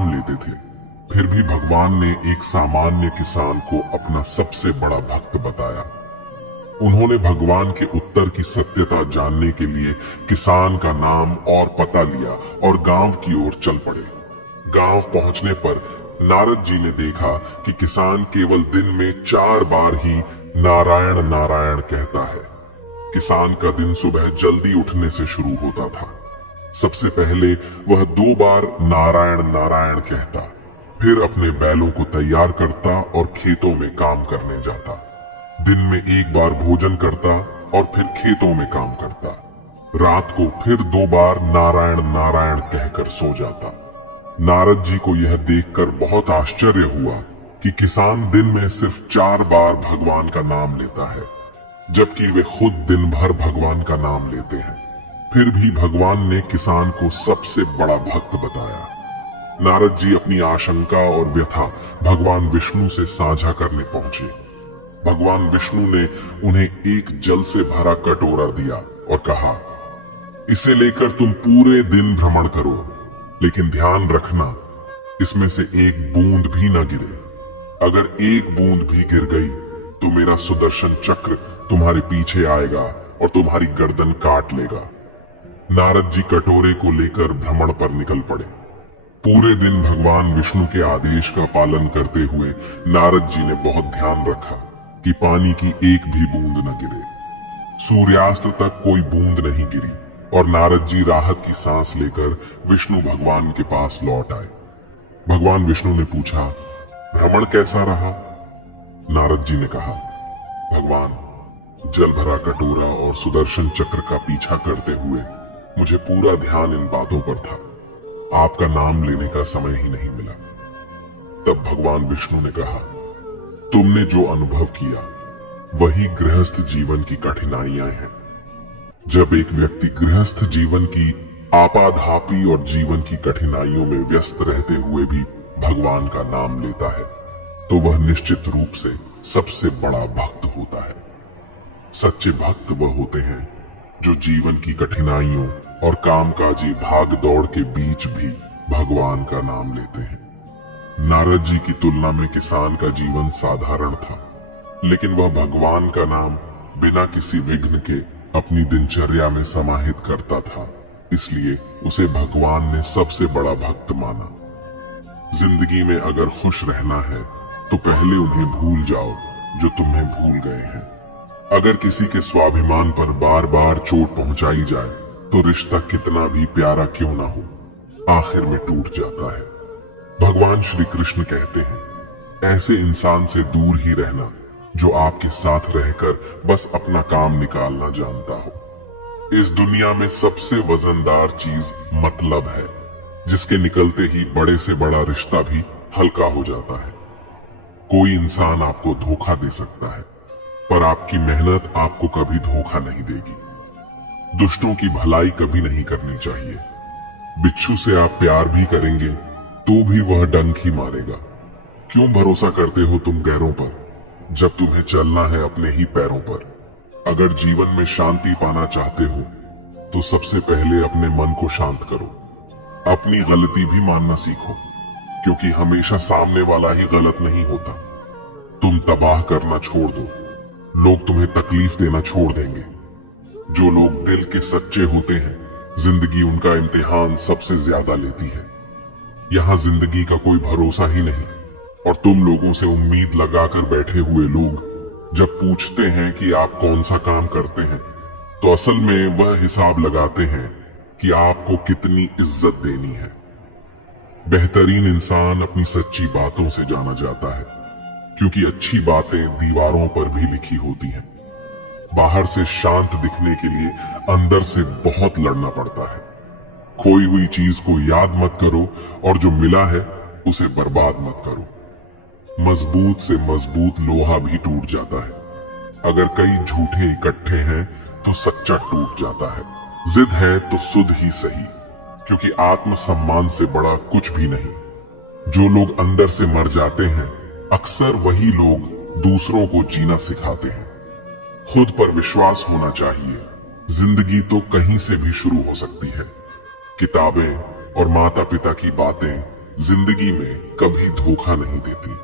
नाम लेते थे। फिर भी भगवान ने एक सामान्य किसान को अपना सबसे बड़ा भक्त बताया। उन्होंने भगवान के उत्तर की सत्यता जानने के लिए किसान का नाम और पता लिया और गांव की ओर चल पड़े। गांव पहुंचने पर नारद जी ने देखा कि किसान केवल दिन में 4 बार ही नारायण नारायण कहता है। किसान का दिन सुबह जल्दी उठने से शुरू होता था। सबसे पहले वह 2 बार नारायण नारायण कहता, फिर अपने बैलों को तैयार करता और खेतों में काम करने जाता। दिन में 1 बार भोजन करता और फिर खेतों में काम करता। रात को फिर 2 बार नारायण नारायण कहकर सो जाता। नारद जी को यह देखकर बहुत आश्चर्य हुआ कि किसान दिन में सिर्फ 4 बार भगवान का नाम लेता है, जबकि वे खुद दिन भर भगवान का नाम लेते हैं। फिर भी भगवान ने किसान को सबसे बड़ा भक्त बताया। नारद जी अपनी आशंका और व्यथा भगवान विष्णु से साझा करने पहुंचे। भगवान विष्णु ने उन्हें एक जल से भरा कटोरा दिया और कहा, इसे लेकर तुम पूरे दिन भ्रमण करो, लेकिन ध्यान रखना इसमें से एक बूंद भी न गिरे। अगर एक बूंद भी गिर गई तो मेरा सुदर्शन चक्र तुम्हारे पीछे आएगा और तुम्हारी गर्दन काट लेगा। नारद जी कटोरे को लेकर भ्रमण पर निकल पड़े। पूरे दिन भगवान विष्णु के आदेश का पालन करते हुए नारद जी ने बहुत ध्यान रखा कि पानी की एक भी बूंद न गिरे। सूर्यास्त तक कोई बूंद नहीं गिरी और नारद जी राहत की सांस लेकर विष्णु भगवान के पास लौट आए। भगवान विष्णु ने पूछा, भ्रमण कैसा रहा? नारद जी ने कहा, भगवान, जल भरा कटोरा और सुदर्शन चक्र का पीछा करते हुए मुझे पूरा ध्यान इन बातों पर था। आपका नाम लेने का समय ही नहीं मिला। तब भगवान विष्णु ने कहा, तुमने जो अनुभव किया वही गृहस्थ जीवन की कठिनाइयां हैं। जब एक व्यक्ति गृहस्थ जीवन की आपाधापी और जीवन की कठिनाइयों में व्यस्त रहते हुए भी भगवान का नाम लेता है, तो वह निश्चित रूप से सबसे बड़ा भक्त होता है। सच्चे भक्त वह होते हैं जो जीवन की कठिनाइयों और कामकाजी भाग दौड़ के बीच भी भगवान का नाम लेते हैं। नारद जी की तुलना में किसान का जीवन साधारण था, लेकिन वह भगवान का नाम बिना किसी विघ्न के अपनी दिनचर्या में समाहित करता था, इसलिए उसे भगवान ने सबसे बड़ा भक्त माना। जिंदगी में अगर खुश रहना है तो पहले उन्हें भूल जाओ जो तुम्हें भूल गए हैं। अगर किसी के स्वाभिमान पर बार बार चोट पहुंचाई जाए तो रिश्ता कितना भी प्यारा क्यों ना हो, आखिर में टूट जाता है। भगवान श्री कृष्ण कहते हैं, ऐसे इंसान से दूर ही रहना जो आपके साथ रहकर बस अपना काम निकालना जानता हो। इस दुनिया में सबसे वजनदार चीज मतलब है, जिसके निकलते ही बड़े से बड़ा रिश्ता भी हल्का हो जाता है। कोई इंसान आपको धोखा दे सकता है, पर आपकी मेहनत आपको कभी धोखा नहीं देगी। दुष्टों की भलाई कभी नहीं करनी चाहिए। बिच्छू से आप प्यार भी करेंगे तो भी वह डंक ही मारेगा। क्यों भरोसा करते हो तुम गैरों पर, जब तुम्हें चलना है अपने ही पैरों पर। अगर जीवन में शांति पाना चाहते हो तो सबसे पहले अपने मन को शांत करो। अपनी गलती भी मानना सीखो, क्योंकि हमेशा सामने वाला ही गलत नहीं होता। तुम तबाह करना छोड़ दो, लोग तुम्हें तकलीफ देना छोड़ देंगे। जो लोग दिल के सच्चे होते हैं, जिंदगी उनका इम्तिहान सबसे ज्यादा लेती है। यहाँ जिंदगी का कोई भरोसा ही नहीं, और तुम लोगों से उम्मीद लगाकर बैठे हुए लोग जब पूछते हैं कि आप कौन सा काम करते हैं, तो असल में वह हिसाब लगाते हैं कि आपको कितनी इज्जत देनी है। बेहतरीन इंसान अपनी सच्ची बातों से जाना जाता है, क्योंकि अच्छी बातें दीवारों पर भी लिखी होती हैं। बाहर से शांत दिखने के लिए अंदर से बहुत लड़ना पड़ता है। खोई हुई चीज को याद मत करो और जो मिला है उसे बर्बाद मत करो। मजबूत से मजबूत लोहा भी टूट जाता है। अगर कई झूठे इकट्ठे हैं तो सच्चा टूट जाता है। जिद है तो सुध ही सही, क्योंकि आत्मसम्मान से बड़ा कुछ भी नहीं। जो लोग अंदर से मर जाते हैं, अक्सर वही लोग दूसरों को जीना सिखाते हैं। खुद पर विश्वास होना चाहिए। जिंदगी तो कहीं से भी शुरू हो सकती है। किताबें और माता पिता की बातें जिंदगी में कभी धोखा नहीं देती।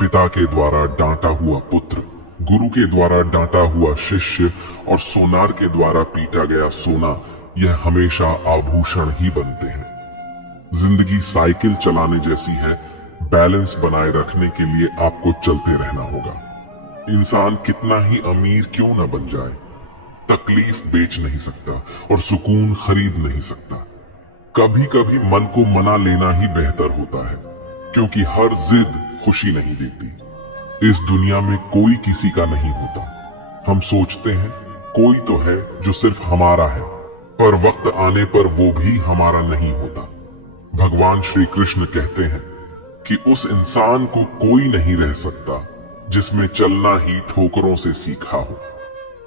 पिता के द्वारा डांटा हुआ पुत्र, गुरु के द्वारा डांटा हुआ शिष्य और सोनार के द्वारा पीटा गया सोना, यह हमेशा आभूषण ही बनते हैं। जिंदगी साइकिल चलाने जैसी है, बैलेंस बनाए रखने के लिए आपको चलते रहना होगा। इंसान कितना ही अमीर क्यों न बन जाए, तकलीफ बेच नहीं सकता और सुकून खरीद नहीं सकता। कभी कभी मन को मना लेना ही बेहतर होता है, क्योंकि हर जिद खुशी नहीं देती। इस दुनिया में कोई किसी का नहीं होता। हम सोचते हैं कोई तो है जो सिर्फ हमारा है, पर वक्त आने पर वो भी हमारा नहीं होता। भगवान श्री कृष्ण कहते हैं कि उस इंसान को कोई नहीं रह सकता जिसमें चलना ही ठोकरों से सीखा हो।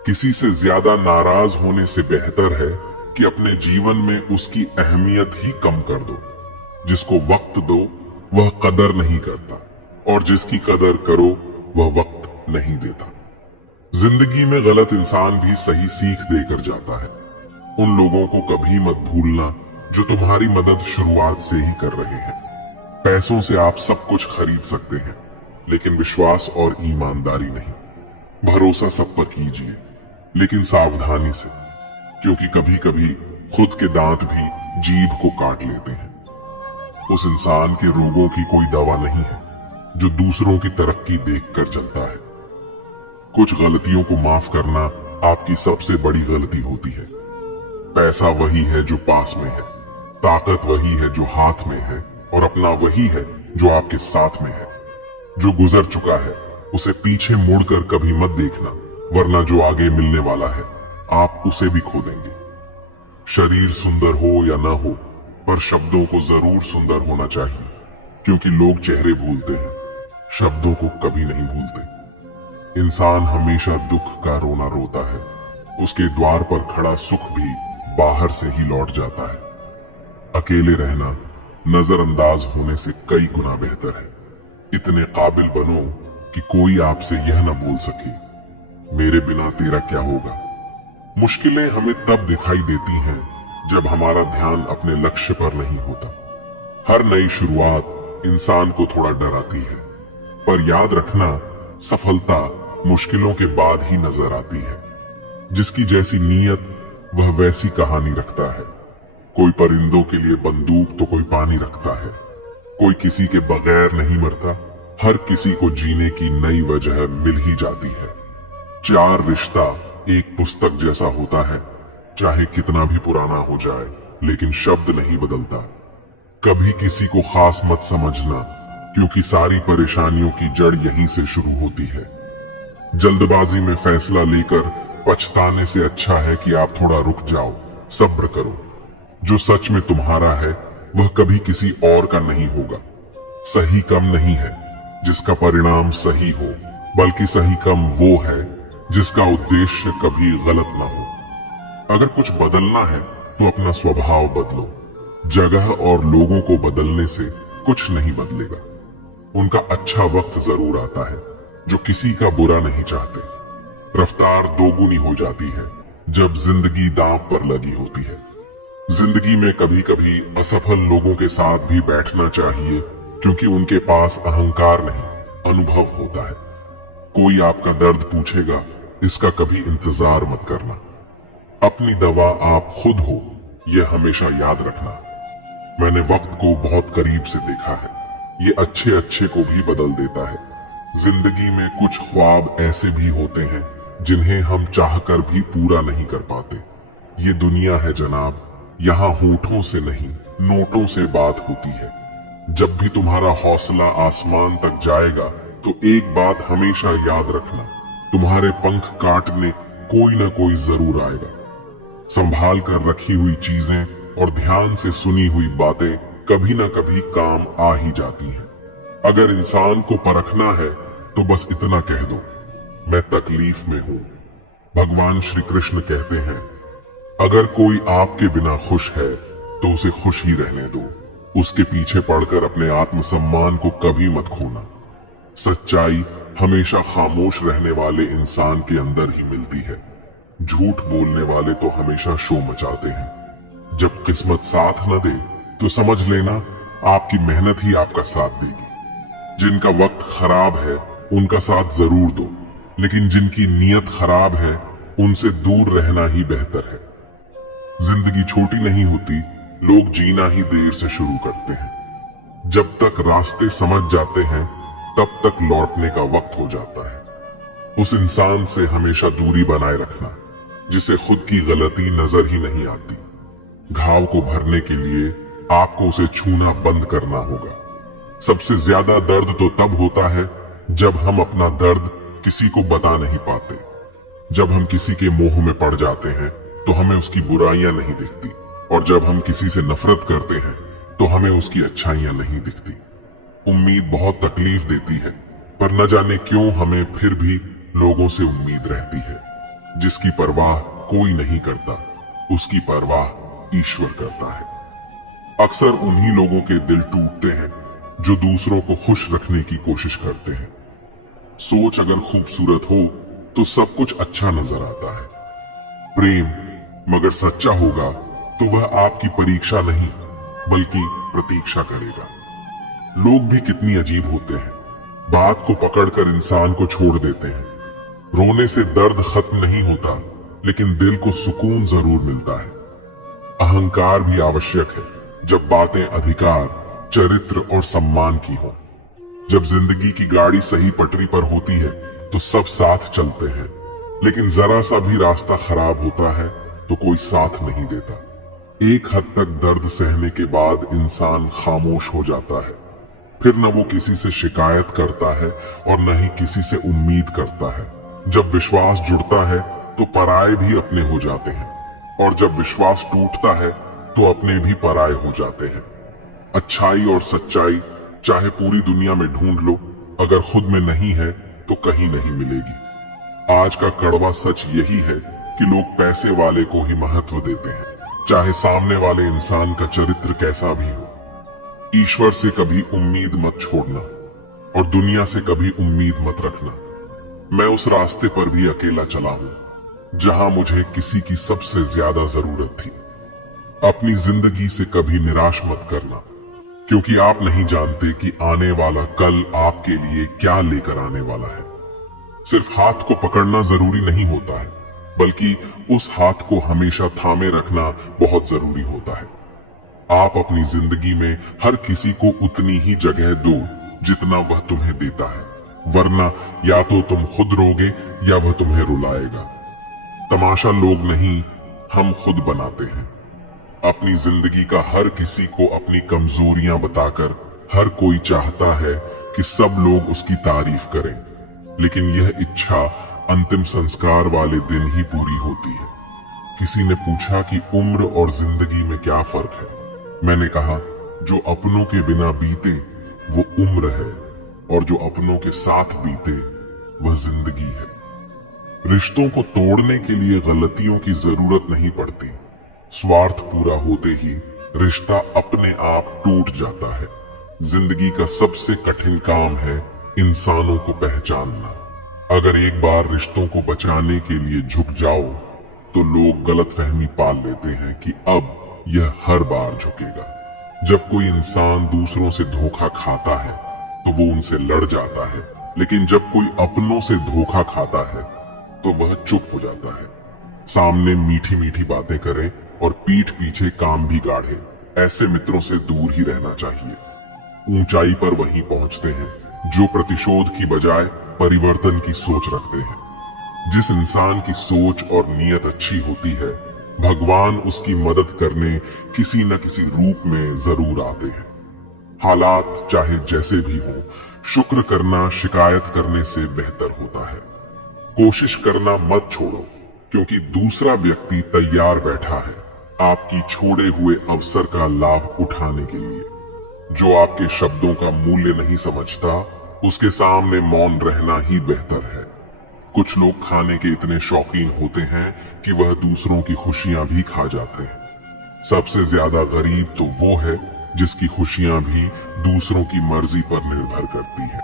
किसी से ज्यादा नाराज होने से बेहतर है कि अपने जीवन में उसकी अहमियत ही कम कर दो। जिसको वक्त दो वह कदर नहीं करता, और जिसकी कदर करो वह वक्त नहीं देता। जिंदगी में गलत इंसान भी सही सीख देकर जाता है। उन लोगों को कभी मत भूलना जो तुम्हारी मदद शुरुआत से ही कर रहे हैं। पैसों से आप सब कुछ खरीद सकते हैं, लेकिन विश्वास और ईमानदारी नहीं। भरोसा सब पर कीजिए, लेकिन सावधानी से, क्योंकि कभी कभी खुद के दांत भी जीभ को काट लेते हैं। उस इंसान के रोगों की कोई दवा नहीं है जो दूसरों की तरक्की देखकर चलता है। कुछ गलतियों को माफ करना आपकी सबसे बड़ी गलती होती है। पैसा वही है जो पास में है, ताकत वही है जो हाथ में है, और अपना वही है जो आपके साथ में है। जो गुजर चुका है उसे पीछे मुड़कर कभी मत देखना, वरना जो आगे मिलने वाला है आप उसे भी खो देंगे। शरीर सुंदर हो या ना हो, पर शब्दों को जरूर सुंदर होना चाहिए, क्योंकि लोग चेहरे भूलते हैं, शब्दों को कभी नहीं भूलते। इंसान हमेशा दुख का रोना रोता है, उसके द्वार पर खड़ा सुख भी बाहर से ही लौट जाता है। अकेले रहना नजरअंदाज होने से कई गुना बेहतर है। इतने काबिल बनो कि कोई आपसे यह न बोल सके, मेरे बिना तेरा क्या होगा। मुश्किलें हमें तब दिखाई देती हैं जब हमारा ध्यान अपने लक्ष्य पर नहीं होता। हर नई शुरुआत इंसान को थोड़ा डराती है, पर याद रखना, सफलता मुश्किलों के बाद ही नजर आती है। जिसकी जैसी नीयत वह वैसी कहानी रखता है। कोई परिंदों के लिए बंदूक तो कोई पानी रखता है। कोई किसी के बगैर नहीं मरता, हर किसी को जीने की नई वजह मिल ही जाती है। चार रिश्ता एक पुस्तक जैसा होता है, चाहे कितना भी पुराना हो जाए, लेकिन शब्द नहीं बदलता। कभी किसी को खास मत समझना, क्योंकि सारी परेशानियों की जड़ यहीं से शुरू होती है। जल्दबाजी में फैसला लेकर पछताने से अच्छा है कि आप थोड़ा रुक जाओ, सब्र करो। जो सच में तुम्हारा है वह कभी किसी और का नहीं होगा। सही कम नहीं है जिसका परिणाम सही हो, बल्कि सही कम वो है जिसका उद्देश्य कभी गलत ना हो। अगर कुछ बदलना है तो अपना स्वभाव बदलो। जगह और लोगों को बदलने से कुछ नहीं बदलेगा। उनका अच्छा वक्त जरूर आता है जो किसी का बुरा नहीं चाहते। रफ्तार दोगुनी हो जाती है जब जिंदगी दांव पर लगी होती है। जिंदगी में कभी कभी असफल लोगों के साथ भी बैठना चाहिए, क्योंकि उनके पास अहंकार नहीं, अनुभव होता है। कोई आपका दर्द पूछेगा, इसका कभी इंतजार मत करना। अपनी दवा आप खुद हो, यह हमेशा याद रखना। मैंने वक्त को बहुत करीब से देखा है, ये अच्छे अच्छे को भी बदल देता है। जिंदगी में कुछ ख्वाब ऐसे भी होते हैं जिन्हें हम चाहकर भी पूरा नहीं कर पाते। ये दुनिया है जनाब, यहाँ होठों से नहीं नोटों से बात होती है। जब भी तुम्हारा हौसला आसमान तक जाएगा तो एक बात हमेशा याद रखना, तुम्हारे पंख काटने कोई ना कोई जरूर आएगा। संभाल कर रखी हुई चीजें और ध्यान से सुनी हुई बातें कभी ना कभी काम आ ही जाती हैं। अगर इंसान को परखना है तो बस इतना कह दो, मैं तकलीफ में हूं। भगवान श्री कृष्ण कहते हैं, अगर कोई आपके बिना खुश है तो उसे खुश ही रहने दो। उसके पीछे पड़कर अपने आत्मसम्मान को कभी मत खोना। सच्चाई हमेशा खामोश रहने वाले इंसान के अंदर ही मिलती है। झूठ बोलने वाले तो हमेशा शो मचाते हैं। जब किस्मत साथ न दे तो समझ लेना आपकी मेहनत ही आपका साथ देगी। जिनका वक्त खराब है उनका साथ जरूर दो, लेकिन जिनकी नीयत खराब है उनसे दूर रहना ही बेहतर है। जिंदगी छोटी नहीं होती, लोग जीना ही देर से शुरू करते हैं। जब तक रास्ते समझ जाते हैं तब तक लौटने का वक्त हो जाता है। उस इंसान से हमेशा दूरी बनाए रखना जिसे खुद की गलती नजर ही नहीं आती। घाव को भरने के लिए आपको उसे छूना बंद करना होगा। सबसे ज्यादा दर्द तो तब होता है जब हम अपना दर्द किसी को बता नहीं पाते। जब हम किसी के मोह में पड़ जाते हैं तो हमें उसकी बुराइयां नहीं दिखती, और जब हम किसी से नफरत करते हैं तो हमें उसकी अच्छाइयां नहीं दिखती। उम्मीद बहुत तकलीफ देती है, पर न जाने क्यों हमें फिर भी लोगों से उम्मीद रहती है। जिसकी परवाह कोई नहीं करता, उसकी परवाह ईश्वर करता है। अक्सर उन्हीं लोगों के दिल टूटते हैं जो दूसरों को खुश रखने की कोशिश करते हैं। सोच अगर खूबसूरत हो तो सब कुछ अच्छा नजर आता है। प्रेम मगर सच्चा होगा तो वह आपकी परीक्षा नहीं बल्कि प्रतीक्षा करेगा। लोग भी कितनी अजीब होते हैं, बात को पकड़कर इंसान को छोड़ देते हैं। रोने से दर्द खत्म नहीं होता, लेकिन दिल को सुकून जरूर मिलता है। अहंकार भी आवश्यक है जब बातें अधिकार, चरित्र और सम्मान की हो। जब जिंदगी की गाड़ी सही पटरी पर होती है तो सब साथ चलते हैं, लेकिन जरा सा भी रास्ता खराब होता है तो कोई साथ नहीं देता। एक हद तक दर्द सहने के बाद इंसान खामोश हो जाता है। फिर न वो किसी से शिकायत करता है और न ही किसी से उम्मीद करता है। जब विश्वास जुड़ता है तो पराये भी अपने हो जाते हैं, और जब विश्वास टूटता है तो अपने भी पराये हो जाते हैं। अच्छाई और सच्चाई चाहे पूरी दुनिया में ढूंढ लो, अगर खुद में नहीं है तो कहीं नहीं मिलेगी। आज का कड़वा सच यही है कि लोग पैसे वाले को ही महत्व देते हैं, चाहे सामने वाले इंसान का चरित्र कैसा भी हो। ईश्वर से कभी उम्मीद मत छोड़ना और दुनिया से कभी उम्मीद मत रखना। मैं उस रास्ते पर भी अकेला चला हूं जहां मुझे किसी की सबसे ज्यादा जरूरत थी। अपनी जिंदगी से कभी निराश मत करना, क्योंकि आप नहीं जानते कि आने वाला कल आपके लिए क्या लेकर आने वाला है। सिर्फ हाथ को पकड़ना जरूरी नहीं होता है, बल्कि उस हाथ को हमेशा थामे रखना बहुत जरूरी होता है। आप अपनी जिंदगी में हर किसी को उतनी ही जगह दो जितना वह तुम्हें देता है, वरना या तो तुम खुद रोगे या वह तुम्हें रुलाएगा। तमाशा लोग नहीं, हम खुद बनाते हैं। अपनी जिंदगी का हर किसी को अपनी कमजोरियां बताकर हर कोई चाहता है कि सब लोग उसकी तारीफ करें, लेकिन यह इच्छा अंतिम संस्कार वाले दिन ही पूरी होती है। किसी ने पूछा कि उम्र और जिंदगी में क्या फर्क है। मैंने कहा, जो अपनों के बिना बीते वो उम्र है, और जो अपनों के साथ बीते वह जिंदगी है। रिश्तों को तोड़ने के लिए गलतियों की जरूरत नहीं पड़ती। स्वार्थ पूरा होते ही रिश्ता अपने आप टूट जाता है। जिंदगी का सबसे कठिन काम है इंसानों को पहचानना। अगर एक बार रिश्तों को बचाने के लिए झुक जाओ तो लोग गलतफहमी पाल लेते हैं कि अब यह हर बार झुकेगा। जब कोई इंसान दूसरों से धोखा खाता है तो वो उनसे लड़ जाता है, लेकिन जब कोई अपनों से धोखा खाता है तो वह चुप हो जाता है। सामने मीठी मीठी बातें करे और पीठ पीछे काम भी गाढ़े, ऐसे मित्रों से दूर ही रहना चाहिए। ऊंचाई पर वही पहुंचते हैं जो प्रतिशोध की बजाय परिवर्तन की सोच रखते हैं। जिस इंसान की सोच और नीयत अच्छी होती है, भगवान उसकी मदद करने किसी न किसी रूप में जरूर आते हैं। हालात चाहे जैसे भी हो, शुक्र करना शिकायत करने से बेहतर होता है। कोशिश करना मत छोड़ो, क्योंकि दूसरा व्यक्ति तैयार बैठा है आपकी छोड़े हुए अवसर का लाभ उठाने के लिए। जो आपके शब्दों का मूल्य नहीं समझता, उसके सामने मौन रहना ही बेहतर है। कुछ लोग खाने के इतने शौकीन होते हैं कि वह दूसरों की खुशियां भी खा जाते हैं। सबसे ज्यादा गरीब तो वो है जिसकी खुशियां भी दूसरों की मर्जी पर निर्भर करती हैं।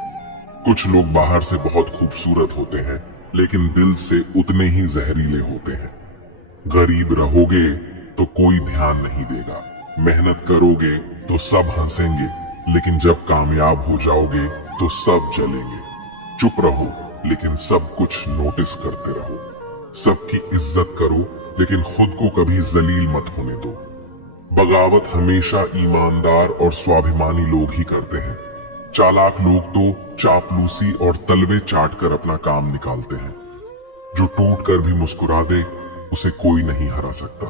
कुछ लोग बाहर से बहुत खूबसूरत होते हैं, लेकिन दिल से उतने ही जहरीले होते हैं। गरीब रहोगे तो कोई ध्यान नहीं देगा, मेहनत करोगे तो सब हंसेंगे, लेकिन जब कामयाब हो जाओगे तो सब जलेंगे। चुप रहो लेकिन सब कुछ नोटिस करते रहो। सबकी इज्जत करो लेकिन खुद को कभी जलील मत होने दो। बगावत हमेशा ईमानदार और स्वाभिमानी लोग ही करते हैं। चालाक लोग तो चापलूसी और तलवे चाट कर अपना काम निकालते हैं। जो टूट कर भी मुस्कुरा दे उसे कोई नहीं हरा सकता।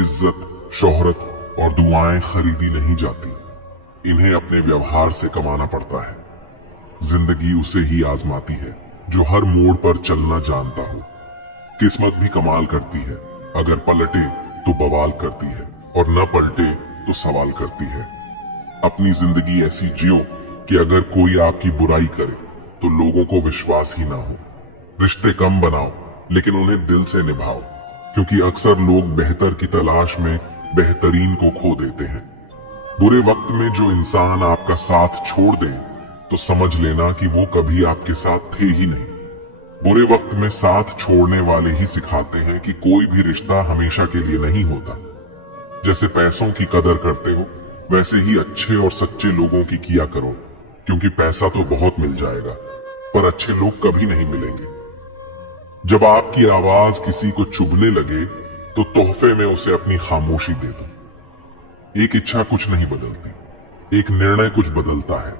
इज्जत, शोहरत और दुआएं खरीदी नहीं जाती, इन्हें अपने व्यवहार से कमाना पड़ता है। जिंदगी उसे ही आजमाती है जो हर मोड़ पर चलना जानता हो। किस्मत भी कमाल करती है, अगर पलटे तो बवाल करती है और न पलटे तो सवाल करती है। अपनी जिंदगी ऐसी जियो कि अगर कोई आपकी बुराई करे तो लोगों को विश्वास ही ना हो। रिश्ते कम बनाओ लेकिन उन्हें दिल से निभाओ, क्योंकि अक्सर लोग बेहतर की तलाश में बेहतरीन को खो देते हैं। बुरे वक्त में जो इंसान आपका साथ छोड़ दे तो समझ लेना कि वो कभी आपके साथ थे ही नहीं। बुरे वक्त में साथ छोड़ने वाले ही सिखाते हैं कि कोई भी रिश्ता हमेशा के लिए नहीं होता। जैसे पैसों की कदर करते हो वैसे ही अच्छे और सच्चे लोगों की किया करो, क्योंकि पैसा तो बहुत मिल जाएगा पर अच्छे लोग कभी नहीं मिलेंगे। जब आपकी आवाज किसी को चुभने लगे तो तोहफे में उसे अपनी खामोशी दे दो। एक इच्छा कुछ नहीं बदलती, एक निर्णय कुछ बदलता है,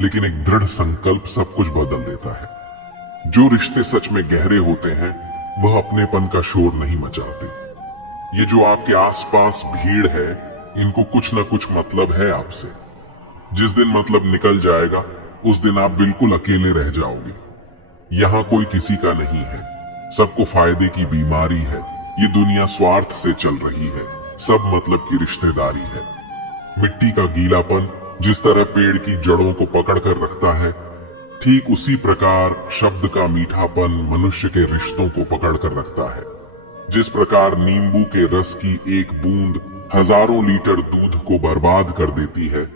लेकिन एक दृढ़ संकल्प सब कुछ बदल देता है। जो रिश्ते सच में गहरे होते हैं वह अपनेपन का शोर नहीं मचाते। ये जो आपके आसपास भीड़ है, इनको कुछ न कुछ मतलब है आपसे। जिस दिन मतलब निकल जाएगा उस दिन आप बिल्कुल अकेले रह जाओगे। यहाँ कोई किसी का नहीं है, सबको फायदे की बीमारी है। ये दुनिया स्वार्थ से चल रही है, सब मतलब की रिश्तेदारी है। मिट्टी का गीलापन जिस तरह पेड़ की जड़ों को पकड़ कर रखता है, ठीक उसी प्रकार शब्द का मीठापन मनुष्य के रिश्तों को पकड़ कर रखता है। जिस प्रकार नींबू के रस की एक बूंद हजारों लीटर दूध को बर्बाद कर देती है,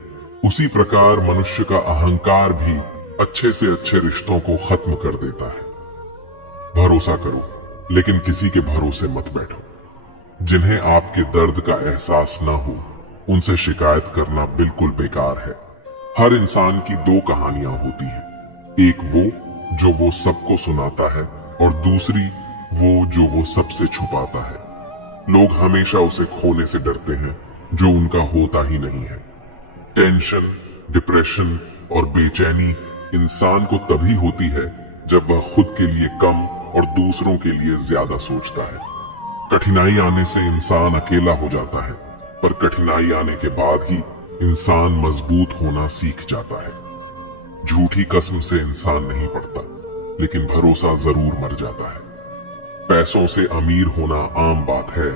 उसी प्रकार मनुष्य का अहंकार भी अच्छे से अच्छे रिश्तों को खत्म कर देता है। भरोसा करो लेकिन किसी के भरोसे मत बैठो। जिन्हें आपके दर्द का एहसास न हो उनसे शिकायत करना बिल्कुल बेकार है। हर इंसान की दो कहानियां होती हैं, एक वो जो वो सबको सुनाता है और दूसरी वो जो वो सबसे छुपाता है। लोग हमेशा उसे खोने से डरते हैं जो उनका होता ही नहीं है। टेंशन, डिप्रेशन और बेचैनी इंसान को तभी होती है जब वह खुद के लिए कम और दूसरों के लिए ज्यादा सोचता है। कठिनाई आने से इंसान अकेला हो जाता है, पर कठिनाई आने के बाद ही इंसान मजबूत होना सीख जाता है। झूठी कसम से इंसान नहीं पड़ता, लेकिन भरोसा जरूर मर जाता है। पैसों से अमीर होना आम बात है,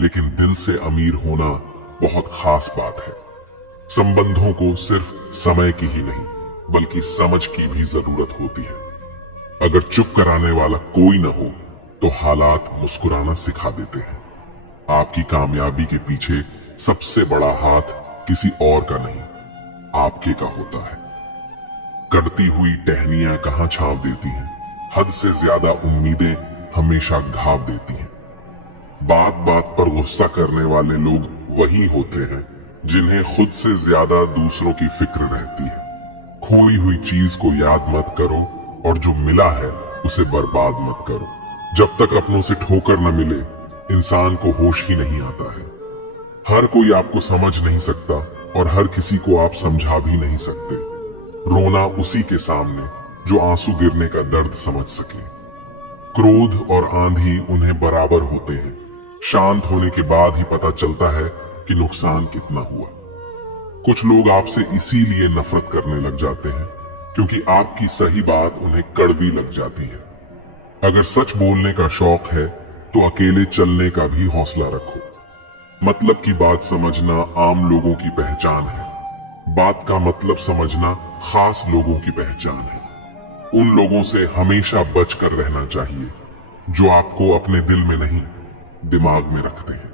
लेकिन दिल से अमीर होना बहुत खास बात है। संबंधों को सिर्फ समय की ही नहीं बल्कि समझ की भी जरूरत होती है। अगर चुप कराने वाला कोई न हो तो हालात मुस्कुराना सिखा देते हैं। आपकी कामयाबी के पीछे सबसे बड़ा हाथ किसी और का नहीं, आपके का होता है। कटती हुई टहनियां कहां छांव देती हैं, हद से ज्यादा उम्मीदें हमेशा घाव देती हैं। बात बात पर गुस्सा करने वाले लोग वही होते हैं जिन्हें खुद से ज्यादा दूसरों की फिक्र रहती है। खोई हुई चीज को याद मत करो और जो मिला है उसे बर्बाद मत करो। जब तक अपनों से ठोकर न मिले इंसान को होश ही नहीं आता है। हर कोई आपको समझ नहीं सकता और हर किसी को आप समझा भी नहीं सकते। रोना उसी के सामने जो आंसू गिरने का दर्द समझ सके। क्रोध और आंधी उन्हें बराबर होते हैं। शांत होने के बाद ही पता चलता है कि नुकसान कितना हुआ। कुछ लोग आपसे इसीलिए नफरत करने लग जाते हैं क्योंकि आपकी सही बात उन्हें कड़वी लग जाती है। अगर सच बोलने का शौक है तो अकेले चलने का भी हौसला रखो। मतलब की बात समझना आम लोगों की पहचान है, बात का मतलब समझना खास लोगों की पहचान है। उन लोगों से हमेशा बचकर रहना चाहिए जो आपको अपने दिल में नहीं दिमाग में रखते हैं।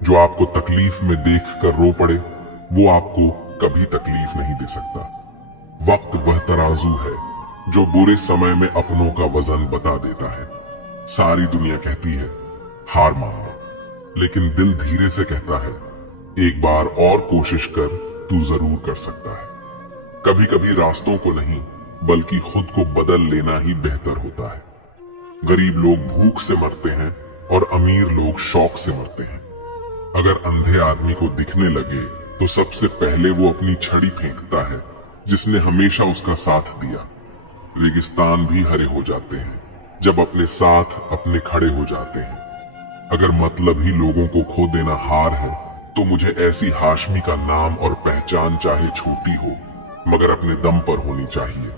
जो आपको तकलीफ में देखकर रो पड़े वो आपको कभी तकलीफ नहीं दे सकता। वक्त वह तराजू है जो बुरे समय में अपनों का वजन बता देता है। सारी दुनिया कहती है हार मान लो, लेकिन दिल धीरे से कहता है एक बार और कोशिश कर, तू जरूर कर सकता है। कभी कभी रास्तों को नहीं बल्कि खुद को बदल लेना ही बेहतर होता है। गरीब लोग भूख से मरते हैं और अमीर लोग शौक से मरते हैं। अगर अंधे आदमी को दिखने लगे तो सबसे पहले वो अपनी छड़ी फेंकता है जिसने हमेशा उसका साथ दिया। रेगिस्तान भी हरे हो जाते हैं जब अपने साथ अपने खड़े हो जाते हैं। अगर मतलब ही लोगों को खो देना हार है तो मुझे ऐसी हाशमी का नाम और पहचान चाहे छोटी हो मगर अपने दम पर होनी चाहिए।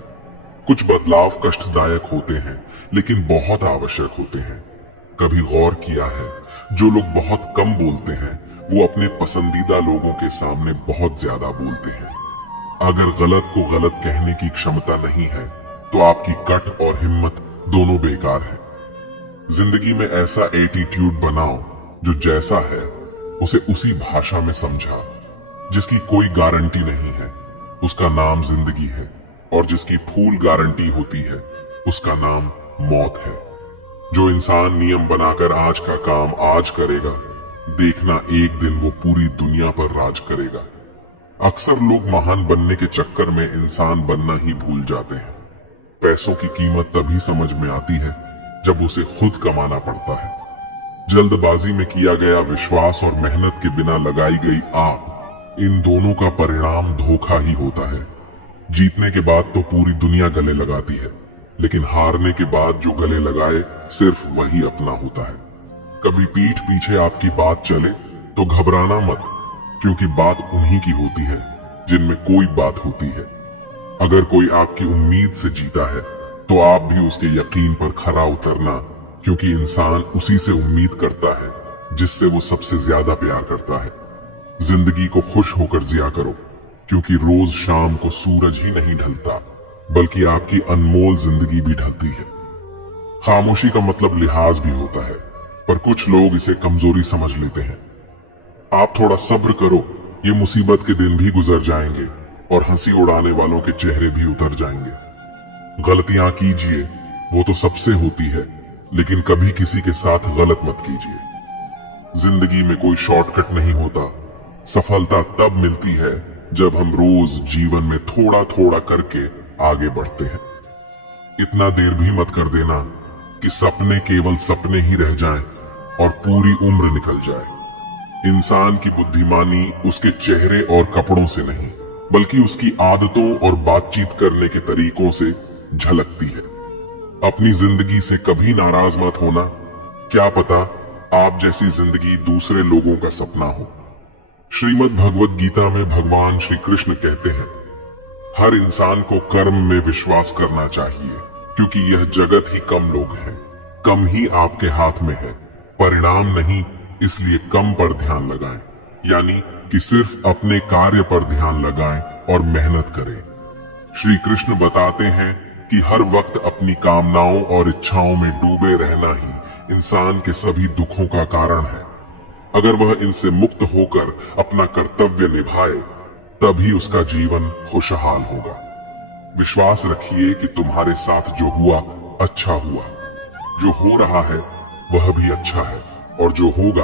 कुछ बदलाव कष्टदायक होते हैं लेकिन बहुत आवश्यक होते हैं। कभी गौर किया है, जो लोग बहुत कम बोलते हैं वो अपने पसंदीदा लोगों के सामने बहुत ज्यादा बोलते हैं। अगर गलत को गलत कहने की क्षमता नहीं है तो आपकी कट और हिम्मत दोनों बेकार है। जिंदगी में ऐसा एटीट्यूड बनाओ जो जैसा है उसे उसी भाषा में समझा। जिसकी कोई गारंटी नहीं है उसका नाम जिंदगी है, और जिसकी फूल गारंटी होती है उसका नाम मौत है। जो इंसान नियम बनाकर आज का काम आज करेगा, देखना एक दिन वो पूरी दुनिया पर राज करेगा। अक्सर लोग महान बनने के चक्कर में इंसान बनना ही भूल जाते हैं। पैसों की कीमत तभी समझ में आती है जब उसे खुद कमाना पड़ता है। जल्दबाजी में किया गया विश्वास और मेहनत के बिना लगाई गई आग, इन दोनों का परिणाम धोखा ही होता है। जीतने के बाद तो पूरी दुनिया गले लगाती है, लेकिन हारने के बाद जो गले लगाए सिर्फ वही अपना होता है। कभी पीठ पीछे आपकी बात चले तो घबराना मत, क्योंकि बात उन्हीं की होती है जिनमें कोई बात होती है। अगर कोई आपकी उम्मीद से जीता है तो आप भी उसके यकीन पर खरा उतरना, क्योंकि इंसान उसी से उम्मीद करता है जिससे वो सबसे ज्यादा प्यार करता है। जिंदगी को खुश होकर जिया करो, क्योंकि रोज शाम को सूरज ही नहीं ढलता बल्कि आपकी अनमोल जिंदगी भी ढलती है। खामोशी का मतलब लिहाज भी होता है, पर कुछ लोग इसे कमजोरी समझ लेते हैं। आप थोड़ा सब्र करो, ये मुसीबत के दिन भी गुजर जाएंगे और हंसी उड़ाने वालों के चेहरे भी उतर जाएंगे। गलतियां कीजिए, वो तो सबसे होती है, लेकिन कभी किसी के साथ गलत मत कीजिए। जिंदगी में कोई शॉर्टकट नहीं होता। सफलता तब मिलती है जब हम रोज जीवन में थोड़ा थोड़ा करके आगे बढ़ते हैं। इतना देर भी मत कर देना कि सपने केवल सपने ही रह जाएं और पूरी उम्र निकल जाए। इंसान की बुद्धिमानी उसके चेहरे और कपड़ों से नहीं बल्कि उसकी आदतों और बातचीत करने के तरीकों से झलकती है। अपनी जिंदगी से कभी नाराज मत होना। क्या पता आप जैसी जिंदगी दूसरे लोगों का सपना हो। श्रीमद् भगवद गीता में भगवान श्री कृष्ण कहते हैं, हर इंसान को कर्म में विश्वास करना चाहिए, क्योंकि यह जगत ही कम लोग हैं, कम ही आपके हाथ में है, परिणाम नहीं, इसलिए कम पर ध्यान लगाएं। यानी कि सिर्फ अपने कार्य पर ध्यान लगाएं और मेहनत करें। श्री कृष्ण बताते हैं कि हर वक्त अपनी कामनाओं और इच्छाओं में डूबे रहना ही इंसान के सभी दुखों का कारण है। अगर वह इनसे मुक्त होकर अपना कर्तव्य निभाए तभी उसका जीवन खुशहाल होगा। विश्वास रखिए कि तुम्हारे साथ जो हुआ अच्छा हुआ, जो हो रहा है वह भी अच्छा है, और जो होगा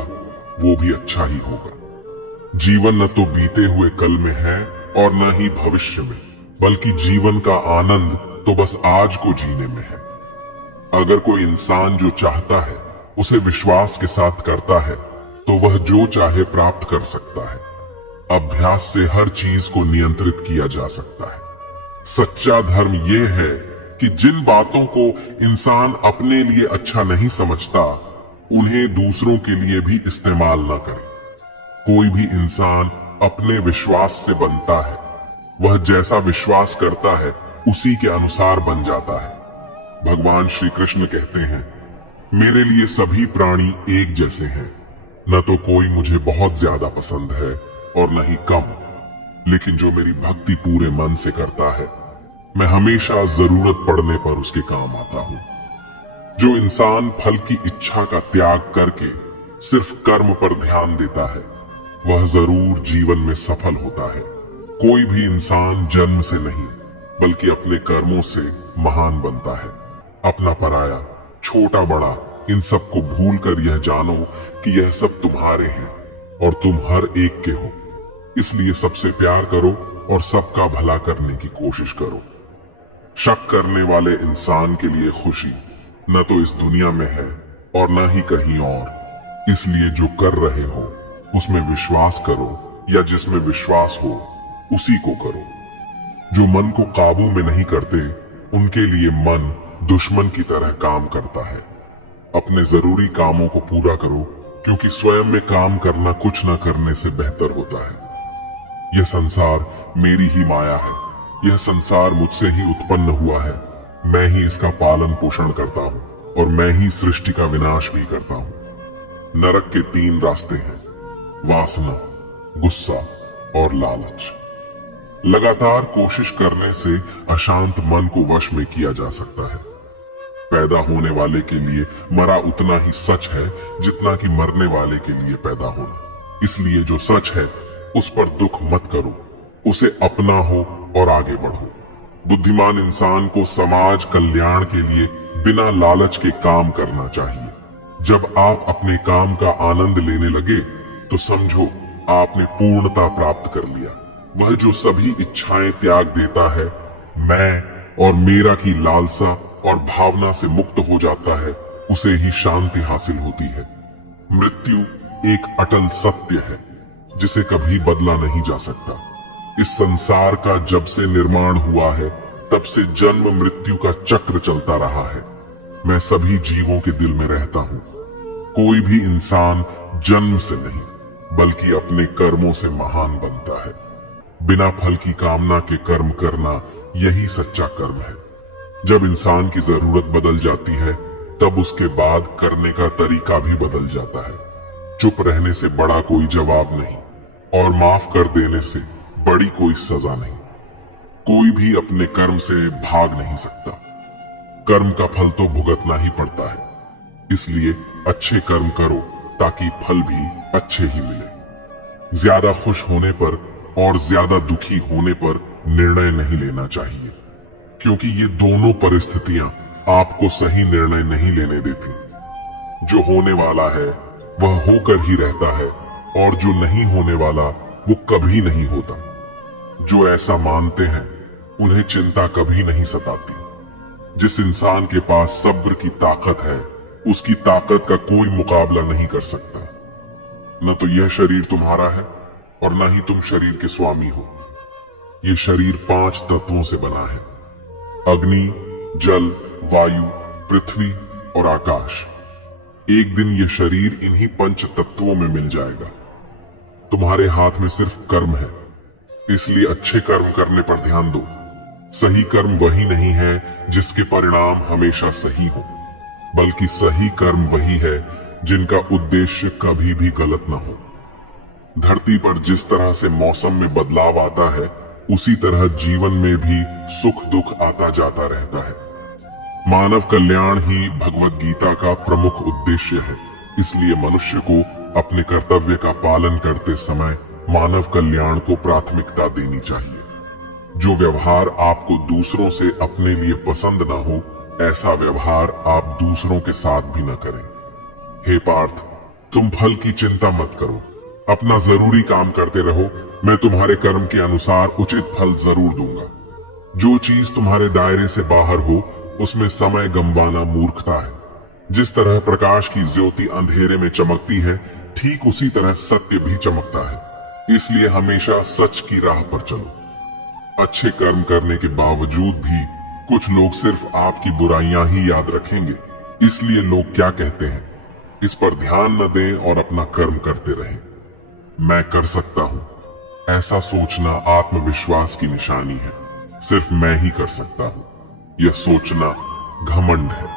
वो भी अच्छा ही होगा। जीवन न तो बीते हुए कल में है और न ही भविष्य में, बल्कि जीवन का आनंद तो बस आज को जीने में है। अगर कोई इंसान जो चाहता है उसे विश्वास के साथ करता है तो वह जो चाहे प्राप्त कर सकता है। अभ्यास से हर चीज को नियंत्रित किया जा सकता है। सच्चा धर्म यह है कि जिन बातों को इंसान अपने लिए अच्छा नहीं समझता उन्हें दूसरों के लिए भी इस्तेमाल न करे। कोई भी इंसान अपने विश्वास से बनता है, वह जैसा विश्वास करता है उसी के अनुसार बन जाता है। भगवान श्री कृष्ण कहते हैं, मेरे लिए सभी प्राणी एक जैसे हैं, न तो कोई मुझे बहुत ज्यादा पसंद है और न ही कम, लेकिन जो मेरी भक्ति पूरे मन से करता है मैं हमेशा जरूरत पड़ने पर उसके काम आता हूं। जो इंसान फल की इच्छा का त्याग करके सिर्फ कर्म पर ध्यान देता है वह जरूर जीवन में सफल होता है। कोई भी इंसान जन्म से नहीं बल्कि अपने कर्मों से महान बनता है। अपना पराया, छोटा बड़ा, इन सब को भूल कर यह जानो कि यह सब तुम्हारे हैं और तुम हर एक के हो। इसलिए सबसे प्यार करो और सबका भला करने की कोशिश करो। शक करने वाले इंसान के लिए खुशी न तो इस दुनिया में है और न ही कहीं और। इसलिए जो कर रहे हो उसमें विश्वास करो, या जिसमें विश्वास हो उसी को करो। जो मन को काबू में नहीं करते उनके लिए मन दुश्मन की तरह काम करता है। अपने जरूरी कामों को पूरा करो, क्योंकि स्वयं में काम करना कुछ न करने से बेहतर होता है। यह संसार मेरी ही माया है। यह संसार मुझसे ही उत्पन्न हुआ है। मैं ही इसका पालन पोषण करता हूँ और मैं ही सृष्टि का विनाश भी करता हूँ। नरक के 3 रास्ते हैं, वासना, गुस्सा और लालच। लगातार कोशिश करने से अशांत मन को वश में किया जा सकता है। पैदा होने वाले के लिए मरा उतना ही सच है जितना कि मरने वाले के लिए पैदा होना। इसलिए जो सच है उस पर दुख मत करो, उसे अपना हो और आगे बढ़ो। बुद्धिमान इंसान को समाज कल्याण के लिए बिना लालच के काम करना चाहिए। जब आप अपने काम का आनंद लेने लगे तो समझो आपने पूर्णता प्राप्त कर लिया। वह जो सभी इच्छाएं त्याग देता है, मैं और मेरा की लालसा और भावना से मुक्त हो जाता है, उसे ही शांति हासिल होती है। मृत्यु एक अटल सत्य है जिसे कभी बदला नहीं जा सकता। इस संसार का जब से निर्माण हुआ है तब से जन्म मृत्यु का चक्र चलता रहा है। मैं सभी जीवों के दिल में रहता हूँ। कोई भी इंसान जन्म से नहीं बल्कि अपने कर्मों से महान बनता है। बिना फल की कामना के कर्म करना यही सच्चा कर्म है। जब इंसान की जरूरत बदल जाती है तब उसके बाद करने का तरीका भी बदल जाता है। चुप रहने से बड़ा कोई जवाब नहीं और माफ कर देने से बड़ी कोई सजा नहीं। कोई भी अपने कर्म से भाग नहीं सकता। कर्म का फल तो भुगतना ही पड़ता है। इसलिए अच्छे कर्म करो ताकि फल भी अच्छे ही मिले। ज्यादा खुश होने पर और ज्यादा दुखी होने पर निर्णय नहीं लेना चाहिए, क्योंकि ये दोनों परिस्थितियां आपको सही निर्णय नहीं लेने देती। जो होने वाला है वह होकर ही रहता है और जो नहीं होने वाला वो कभी नहीं होता। जो ऐसा मानते हैं उन्हें चिंता कभी नहीं सताती। जिस इंसान के पास सब्र की ताकत है उसकी ताकत का कोई मुकाबला नहीं कर सकता। न तो यह शरीर तुम्हारा है और न ही तुम शरीर के स्वामी हो। यह शरीर 5 तत्वों से बना है, अग्नि, जल, वायु, पृथ्वी और आकाश। एक दिन यह शरीर इन्हीं 5 तत्वों में मिल जाएगा। तुम्हारे हाथ में सिर्फ कर्म है, इसलिए अच्छे कर्म करने पर ध्यान दो। सही कर्म वही नहीं है जिसके परिणाम हमेशा सही हो, बल्कि सही कर्म वही है जिनका उद्देश्य कभी भी गलत न हो। धरती पर जिस तरह से मौसम में बदलाव आता है उसी तरह जीवन में भी सुख दुख आता जाता रहता है। मानव कल्याण ही भगवत गीता का प्रमुख उद्देश्य है। इसलिए मनुष्य को अपने कर्तव्य का पालन करते समय मानव कल्याण को प्राथमिकता देनी चाहिए। जो व्यवहार आपको दूसरों से अपने लिए पसंद ना हो, ऐसा व्यवहार आप दूसरों के साथ भी न करें। हे पार्थ, तुम फल की चिंता मत करो, अपना जरूरी काम करते रहो। मैं तुम्हारे कर्म के अनुसार उचित फल जरूर दूंगा। जो चीज तुम्हारे दायरे से बाहर हो उसमें समय गंवाना मूर्खता है। जिस तरह प्रकाश की ज्योति अंधेरे में चमकती है, ठीक उसी तरह सत्य भी चमकता है। इसलिए हमेशा सच की राह पर चलो। अच्छे कर्म करने के बावजूद भी कुछ लोग सिर्फ आपकी बुराइयां ही याद रखेंगे। इसलिए लोग क्या कहते हैं इस पर ध्यान न दें और अपना कर्म करते रहें। मैं कर सकता हूं, ऐसा सोचना आत्मविश्वास की निशानी है। सिर्फ मैं ही कर सकता हूं, यह सोचना घमंड है।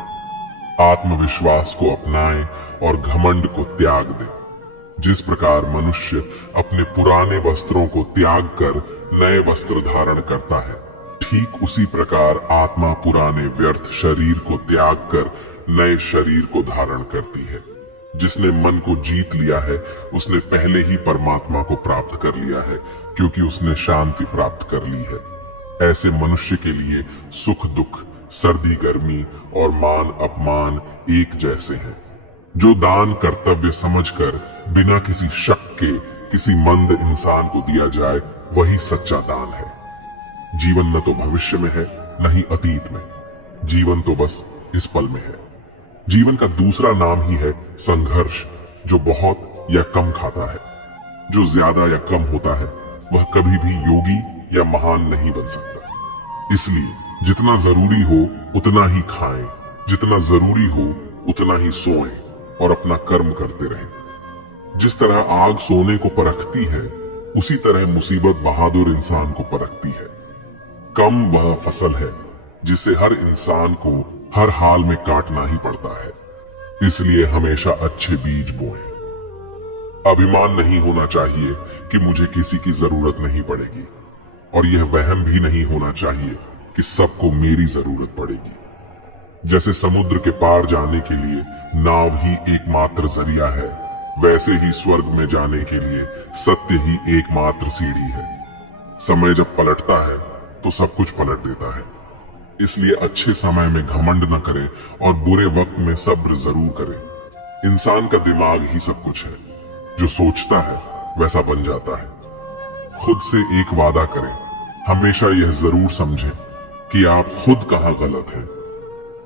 आत्मविश्वास को अपनाएं और घमंड को त्याग दें। जिस प्रकार मनुष्य अपने पुराने वस्त्रों को त्याग कर नए वस्त्र धारण करता है, ठीक उसी प्रकार आत्मा पुराने व्यर्थ शरीर को त्याग कर नए शरीर को धारण करती है। जिसने मन को जीत लिया है उसने पहले ही परमात्मा को प्राप्त कर लिया है, क्योंकि उसने शांति प्राप्त कर ली है। ऐसे मनुष्य के लिए सुख दुख, सर्दी गर्मी और मान अपमान एक जैसे हैं। जो दान कर्तव्य समझकर बिना किसी शक के किसी मंद इंसान को दिया जाए, वही सच्चा दान है। जीवन न तो भविष्य में है, न ही अतीत में। जीवन तो बस इस पल में है। जीवन का दूसरा नाम ही है संघर्ष, जो बहुत या कम खाता है। जो ज्यादा या कम होता है, वह कभी भी योगी या महान नहीं बन सकता। इसलिए जितना जरूरी हो उतना ही खाएं, जितना जरूरी हो उतना ही सोएं और अपना कर्म करते रहें। जिस तरह आग सोने को परखती है, उसी तरह मुसीबत बहादुर इंसान को परखती है। कम वह फसल है जिसे हर इंसान को हर हाल में काटना ही पड़ता है। इसलिए हमेशा अच्छे बीज बोएं। अभिमान नहीं होना चाहिए कि मुझे किसी की जरूरत नहीं पड़ेगी, और यह वहम भी नहीं होना चाहिए कि सबको मेरी जरूरत पड़ेगी। जैसे समुद्र के पार जाने के लिए नाव ही एकमात्र जरिया है, वैसे ही स्वर्ग में जाने के लिए सत्य ही एकमात्र सीढ़ी है। समय जब पलटता है तो सब कुछ पलट देता है। इसलिए अच्छे समय में घमंड न करें और बुरे वक्त में सब्र जरूर करें। इंसान का दिमाग ही सब कुछ है। जो सोचता है वैसा बन जाता है। खुद से एक वादा करें, हमेशा यह जरूर समझें कि आप खुद कहां गलत हैं।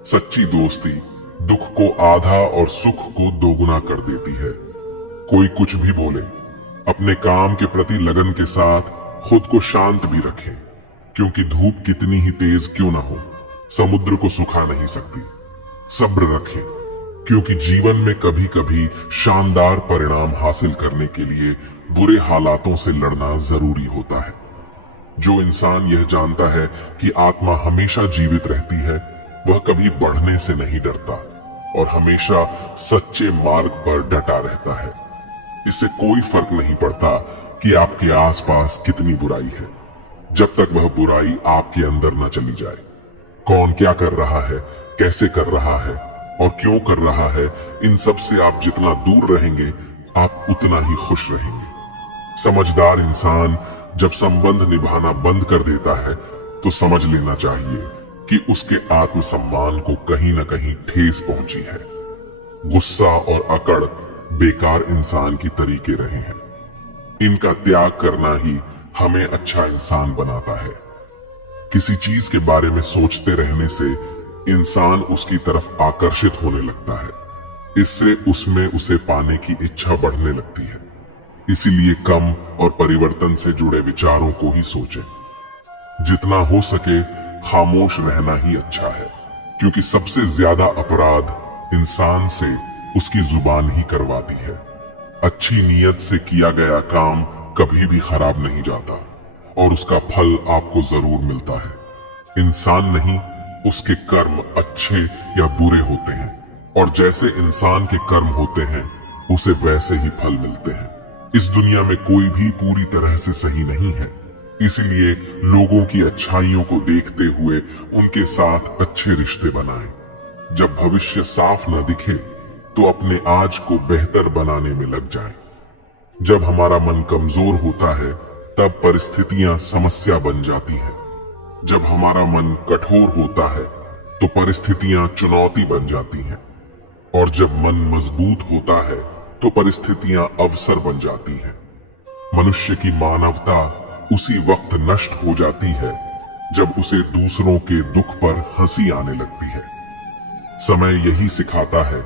सच्ची दोस्ती दुख को आधा और सुख को दोगुना कर देती है। कोई कुछ भी बोले, अपने काम के प्रति लगन के साथ खुद को शांत भी रखें, क्योंकि धूप कितनी ही तेज क्यों ना हो, समुद्र को सुखा नहीं सकती। सब्र रखें, क्योंकि जीवन में कभी कभी शानदार परिणाम हासिल करने के लिए बुरे हालातों से लड़ना जरूरी होता है। जो इंसान यह जानता है कि आत्मा हमेशा जीवित रहती है, वह कभी बढ़ने से नहीं डरता और हमेशा सच्चे मार्ग पर डटा रहता है। इससे कोई फर्क नहीं पड़ता कि आपके आसपास कितनी बुराई है, जब तक वह बुराई आपके अंदर न चली जाए। कौन क्या कर रहा है, कैसे कर रहा है और क्यों कर रहा है, इन सब से आप जितना दूर रहेंगे, आप उतना ही खुश रहेंगे। समझदार इंसान जब संबंध निभाना बंद कर देता है, तो समझ लेना चाहिए कि उसके आत्मसम्मान को कहीं न कहीं ठेस पहुंची है। गुस्सा और अकड़ बेकार इंसान की तरीके रहे हैं। इनका त्याग करना ही हमें अच्छा इंसान बनाता है। किसी चीज के बारे में सोचते रहने से इंसान उसकी तरफ आकर्षित होने लगता है। इससे उसमें उसे पाने की इच्छा बढ़ने लगती है। इसीलिए कम और परिवर्तन से जुड़े विचारों को ही सोचें। जितना हो सके खामोश रहना ही अच्छा है, क्योंकि सबसे ज्यादा अपराध इंसान से उसकी जुबान ही करवाती है। अच्छी नीयत से किया गया काम कभी भी खराब नहीं जाता और उसका फल आपको जरूर मिलता है। इंसान नहीं, उसके कर्म अच्छे या बुरे होते हैं, और जैसे इंसान के कर्म होते हैं, उसे वैसे ही फल मिलते हैं। इस दुनिया में कोई भी पूरी तरह से सही नहीं है। इसलिए लोगों की अच्छाइयों को देखते हुए उनके साथ अच्छे रिश्ते बनाएं। जब भविष्य साफ न दिखे तो अपने आज को बेहतर बनाने में लग जाएं। जब हमारा मन कमजोर होता है, तब परिस्थितियां समस्या बन जाती हैं। जब हमारा मन कठोर होता है, तो परिस्थितियां चुनौती बन जाती हैं। और जब मन मजबूत होता है, तो परिस्थितियां अवसर बन जाती हैं। मनुष्य की मानवता उसी वक्त नष्ट हो जाती है जब उसे दूसरों के दुख पर हंसी आने लगती है। समय यही सिखाता है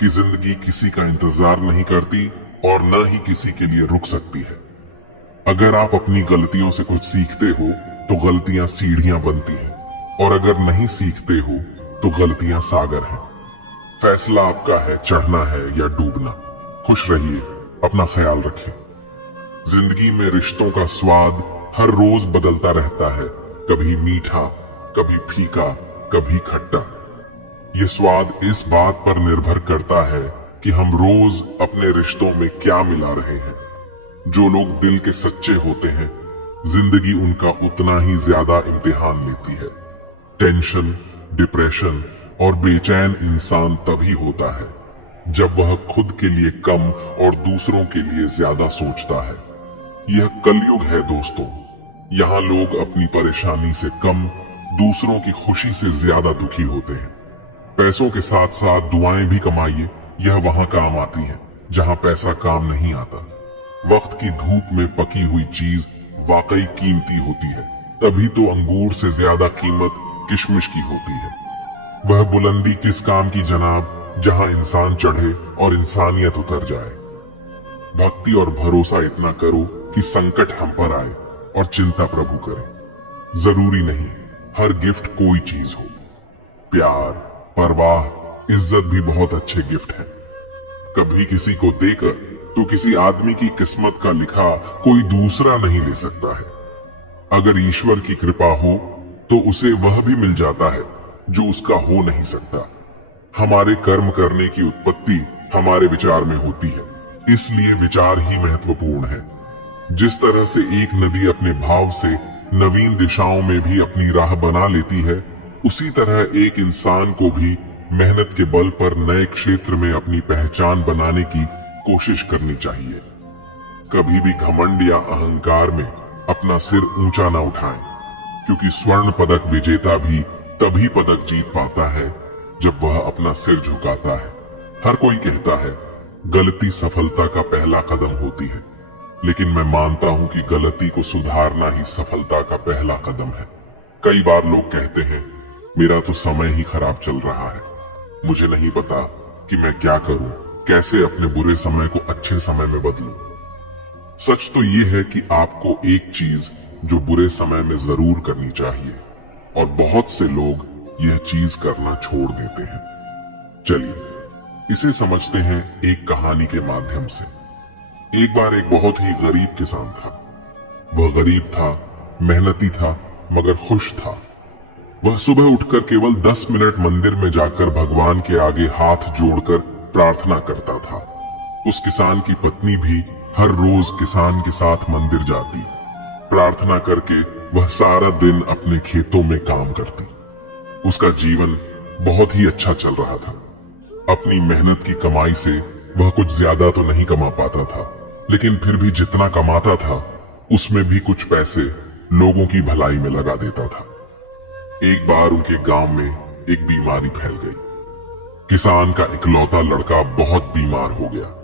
कि जिंदगी किसी का इंतजार नहीं करती और न ही किसी के लिए रुक सकती है। अगर आप अपनी गलतियों से कुछ सीखते हो तो गलतियां सीढ़ियां बनती हैं, और अगर नहीं सीखते हो तो गलतियां सागर हैं। फैसला आपका है, चढ़ना है या डूबना। खुश रहिए, अपना ख्याल रखें। जिंदगी में रिश्तों का स्वाद हर रोज बदलता रहता है, कभी मीठा, कभी फीका, कभी खट्टा। ये स्वाद इस बात पर निर्भर करता है कि हम रोज अपने रिश्तों में क्या मिला रहे हैं। जो लोग दिल के सच्चे होते हैं, जिंदगी उनका उतना ही ज्यादा इम्तिहान लेती है। टेंशन, डिप्रेशन और बेचैन इंसान तभी होता है जब वह खुद के लिए कम और दूसरों के लिए ज्यादा सोचता है। यह कलयुग है दोस्तों। यहाँ लोग अपनी परेशानी से कम, दूसरों की खुशी से ज्यादा दुखी होते हैं। पैसों के साथ साथ दुआएं भी कमाइए, यह वहां काम आती हैं जहां पैसा काम नहीं आता। वक्त की धूप में पकी हुई चीज वाकई कीमती होती है, तभी तो अंगूर से ज्यादा कीमत किशमिश की होती है। वह बुलंदी किस काम की जनाब, जहां इंसान चढ़े और इंसानियत उतर जाए। भक्ति और भरोसा इतना करो कि संकट हम पर आए और चिंता प्रभु करे। जरूरी नहीं हर गिफ्ट कोई चीज हो। प्यार, परवाह, इज्जत भी बहुत अच्छे गिफ्ट हैं। कभी किसी को देकर तो किसी आदमी की किस्मत का लिखा कोई दूसरा नहीं ले सकता है। अगर ईश्वर की कृपा हो तो उसे वह भी मिल जाता है जो उसका हो नहीं सकता। हमारे कर्म करने की उत्पत्ति हमारे विचार में होती है, इसलिए विचार ही महत्वपूर्ण है। जिस तरह से एक नदी अपने भाव से नवीन दिशाओं में भी अपनी राह बना लेती है, उसी तरह एक इंसान को भी मेहनत के बल पर नए क्षेत्र में अपनी पहचान बनाने की कोशिश करनी चाहिए। कभी भी घमंड या अहंकार में अपना सिर ऊंचा ना उठाएं, क्योंकि स्वर्ण पदक विजेता भी तभी पदक जीत पाता है जब वह अपना सिर झुकाता है। हर कोई कहता है गलती सफलता का पहला कदम होती है, लेकिन मैं मानता हूं कि गलती को सुधारना ही सफलता का पहला कदम है। कई बार लोग कहते हैं मेरा तो समय ही खराब चल रहा है, मुझे नहीं पता कि मैं क्या करूं, कैसे अपने बुरे समय को अच्छे समय में बदलूं। सच तो ये है कि आपको एक चीज जो बुरे समय में जरूर करनी चाहिए, और बहुत से लोग यह चीज करना छोड़ देते हैं। चलिए इसे समझते हैं एक कहानी के माध्यम से। एक बार एक बहुत ही गरीब किसान था। वह गरीब था, मेहनती था, मगर खुश था। वह सुबह उठकर केवल 10 मिनट मंदिर में जाकर भगवान के आगे हाथ जोड़कर प्रार्थना करता था। उस किसान की पत्नी भी हर रोज किसान के साथ मंदिर जाती। प्रार्थना करके वह सारा दिन अपने खेतों में काम करती। उसका जीवन बहुत ही अच्छा चल रहा था। अपनी मेहनत की कमाई से वह कुछ ज्यादा तो नहीं कमा पाता था, लेकिन फिर भी जितना कमाता था उसमें भी कुछ पैसे लोगों की भलाई में लगा देता था। एक बार उनके गांव में एक बीमारी फैल गई। किसान का इकलौता लड़का बहुत बीमार हो गया।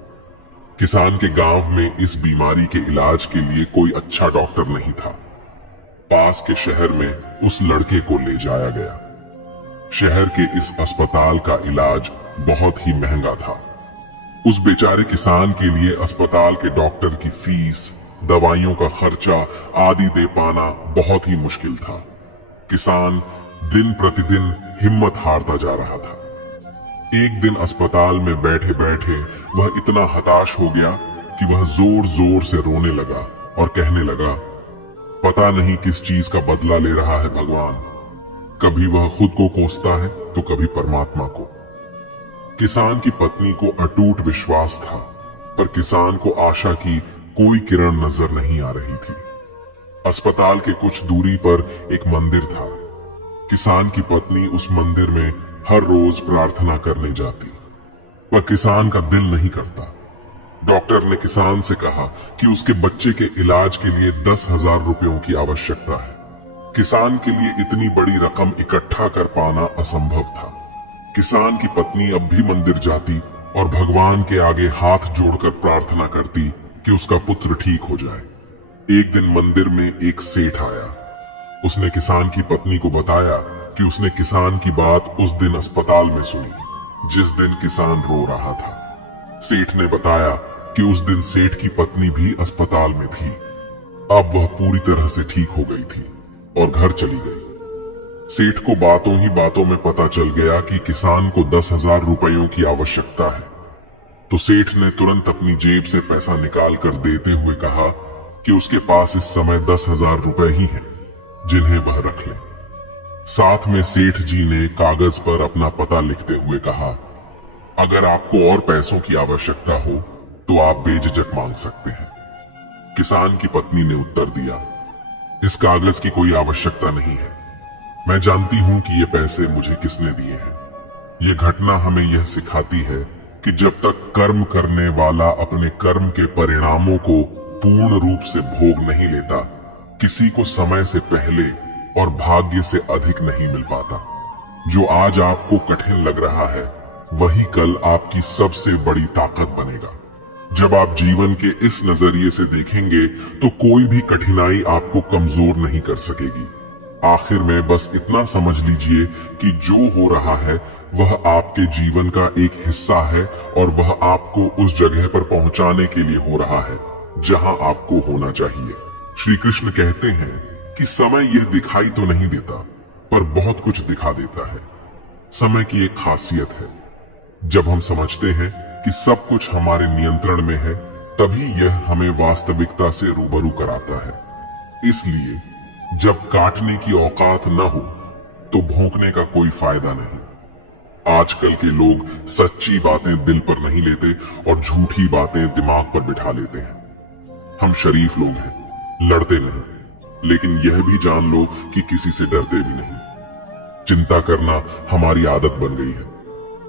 किसान के गांव में इस बीमारी के इलाज के लिए कोई अच्छा डॉक्टर नहीं था। पास के शहर में उस लड़के को ले जाया गया। शहर के इस अस्पताल का इलाज बहुत ही महंगा था। उस बेचारे किसान के लिए अस्पताल के डॉक्टर की फीस, दवाइयों का खर्चा आदि दे पाना बहुत ही मुश्किल था। किसान दिन प्रतिदिन हिम्मत हारता जा रहा था। एक दिन अस्पताल में बैठे बैठे वह इतना हताश हो गया कि वह जोर जोर से रोने लगा और कहने लगा, पता नहीं किस चीज का बदला ले रहा है भगवान। कभी वह खुद को कोसता है तो कभी परमात्मा को। किसान की पत्नी को अटूट विश्वास था, पर किसान को आशा की कोई किरण नजर नहीं आ रही थी। अस्पताल के कुछ दूरी पर एक मंदिर था। किसान की पत्नी उस मंदिर में हर रोज प्रार्थना करने जाती, पर किसान का दिल नहीं करता। डॉक्टर ने किसान से कहा कि उसके बच्चे के इलाज के लिए 10,000 रुपयों की आवश्यकता है। किसान के लिए इतनी बड़ी रकम इकट्ठा कर पाना असंभव था। किसान की पत्नी अब भी मंदिर जाती और भगवान के आगे हाथ जोड़कर प्रार्थना करती कि उसका पुत्र ठीक हो जाए। एक दिन मंदिर में एक सेठ आया। उसने किसान की पत्नी को बताया कि उसने किसान की बात उस दिन अस्पताल में सुनी, जिस दिन किसान रो रहा था। सेठ ने बताया कि उस दिन सेठ की पत्नी भी अस्पताल में थी। अब वह पूरी तरह से ठीक हो गई थी और घर चली गई। सेठ को बातों ही बातों में पता चल गया कि किसान को 10,000 रुपयों की आवश्यकता है, तो सेठ ने तुरंत अपनी जेब से पैसा निकाल कर देते हुए कहा कि उसके पास इस समय 10,000 रुपए ही हैं, जिन्हें वह रख ले। साथ में सेठ जी ने कागज पर अपना पता लिखते हुए कहा, अगर आपको और पैसों की आवश्यकता हो तो आप बेझिझक मांग सकते हैं। किसान की पत्नी ने उत्तर दिया, इस कागज की कोई आवश्यकता नहीं है। मैं जानती हूं कि ये पैसे मुझे किसने दिए हैं। ये घटना हमें यह सिखाती है कि जब तक कर्म करने वाला अपने कर्म के परिणामों को पूर्ण रूप से भोग नहीं लेता, किसी को समय से पहले और भाग्य से अधिक नहीं मिल पाता। जो आज आपको कठिन लग रहा है वही कल आपकी सबसे बड़ी ताकत बनेगा। जब आप जीवन के इस नजरिए से देखेंगे तो कोई भी कठिनाई आपको कमजोर नहीं कर सकेगी। आखिर में बस इतना समझ लीजिए कि जो हो रहा है वह आपके जीवन का एक हिस्सा है और वह आपको उस जगह पर पहुंचाने के लिए हो रहा है जहां आपको होना चाहिए। श्री कृष्ण कहते हैं कि समय यह दिखाई तो नहीं देता पर बहुत कुछ दिखा देता है। समय की एक खासियत है, जब हम समझते हैं कि सब कुछ हमारे नियंत्रण में है तभी यह हमें वास्तविकता से रूबरू कराता है। इसलिए जब काटने की औकात न हो तो भौंकने का कोई फायदा नहीं। आजकल के लोग सच्ची बातें दिल पर नहीं लेते और झूठी बातें दिमाग पर बिठा लेते हैं। हम शरीफ लोग हैं, लड़ते नहीं, लेकिन यह भी जान लो कि किसी से डरते भी नहीं। चिंता करना हमारी आदत बन गई है,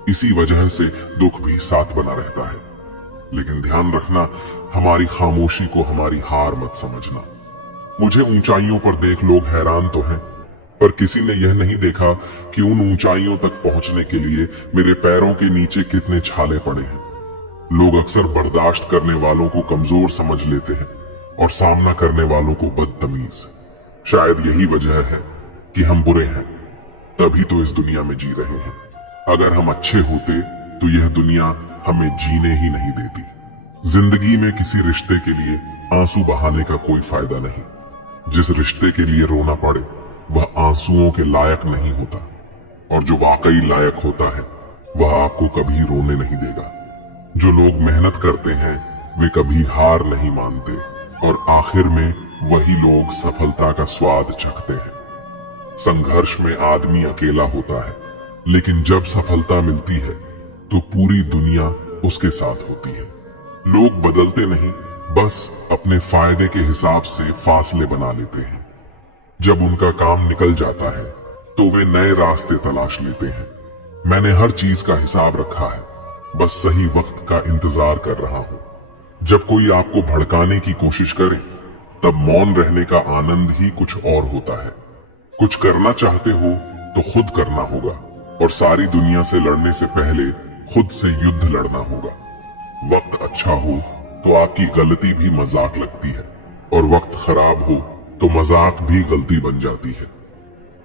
इसी वजह से दुख भी साथ बना रहता है। लेकिन ध्यान रखना, हमारी खामोशी को हमारी हार मत समझना। मुझे ऊंचाइयों पर देख लोग हैरान तो हैं, पर किसी ने यह नहीं देखा कि उन ऊंचाइयों तक पहुंचने के लिए मेरे पैरों के नीचे कितने छाले पड़े हैं। लोग अक्सर बर्दाश्त करने वालों को कमजोर समझ लेते हैं और सामना करने वालों को बदतमीज। शायद यही वजह है कि हम बुरे हैं, तभी तो इस दुनिया में जी रहे हैं। अगर हम अच्छे होते तो यह दुनिया हमें जीने ही नहीं देती। जिंदगी में किसी रिश्ते के लिए आंसू बहाने का कोई फायदा नहीं। जिस रिश्ते के लिए रोना पड़े वह आंसुओं के लायक नहीं होता, और जो वाकई लायक होता है वह आपको कभी रोने नहीं देगा। जो लोग मेहनत करते हैं वे कभी हार नहीं मानते, और आखिर में वही लोग सफलता का स्वाद चखते हैं। संघर्ष में आदमी अकेला होता है, लेकिन जब सफलता मिलती है तो पूरी दुनिया उसके साथ होती है। लोग बदलते नहीं, बस अपने फायदे के हिसाब से फासले बना लेते हैं। जब उनका काम निकल जाता है तो वे नए रास्ते तलाश लेते हैं। मैंने हर चीज का हिसाब रखा है, बस सही वक्त का इंतजार कर रहा हूं। जब कोई आपको भड़काने की कोशिश करे तब मौन रहने का आनंद ही कुछ और होता है। कुछ करना चाहते हो तो खुद करना होगा, और सारी दुनिया से लड़ने से पहले खुद से युद्ध लड़ना होगा। वक्त अच्छा हो तो आपकी गलती भी मजाक लगती है, और वक्त खराब हो तो मजाक भी गलती बन जाती है।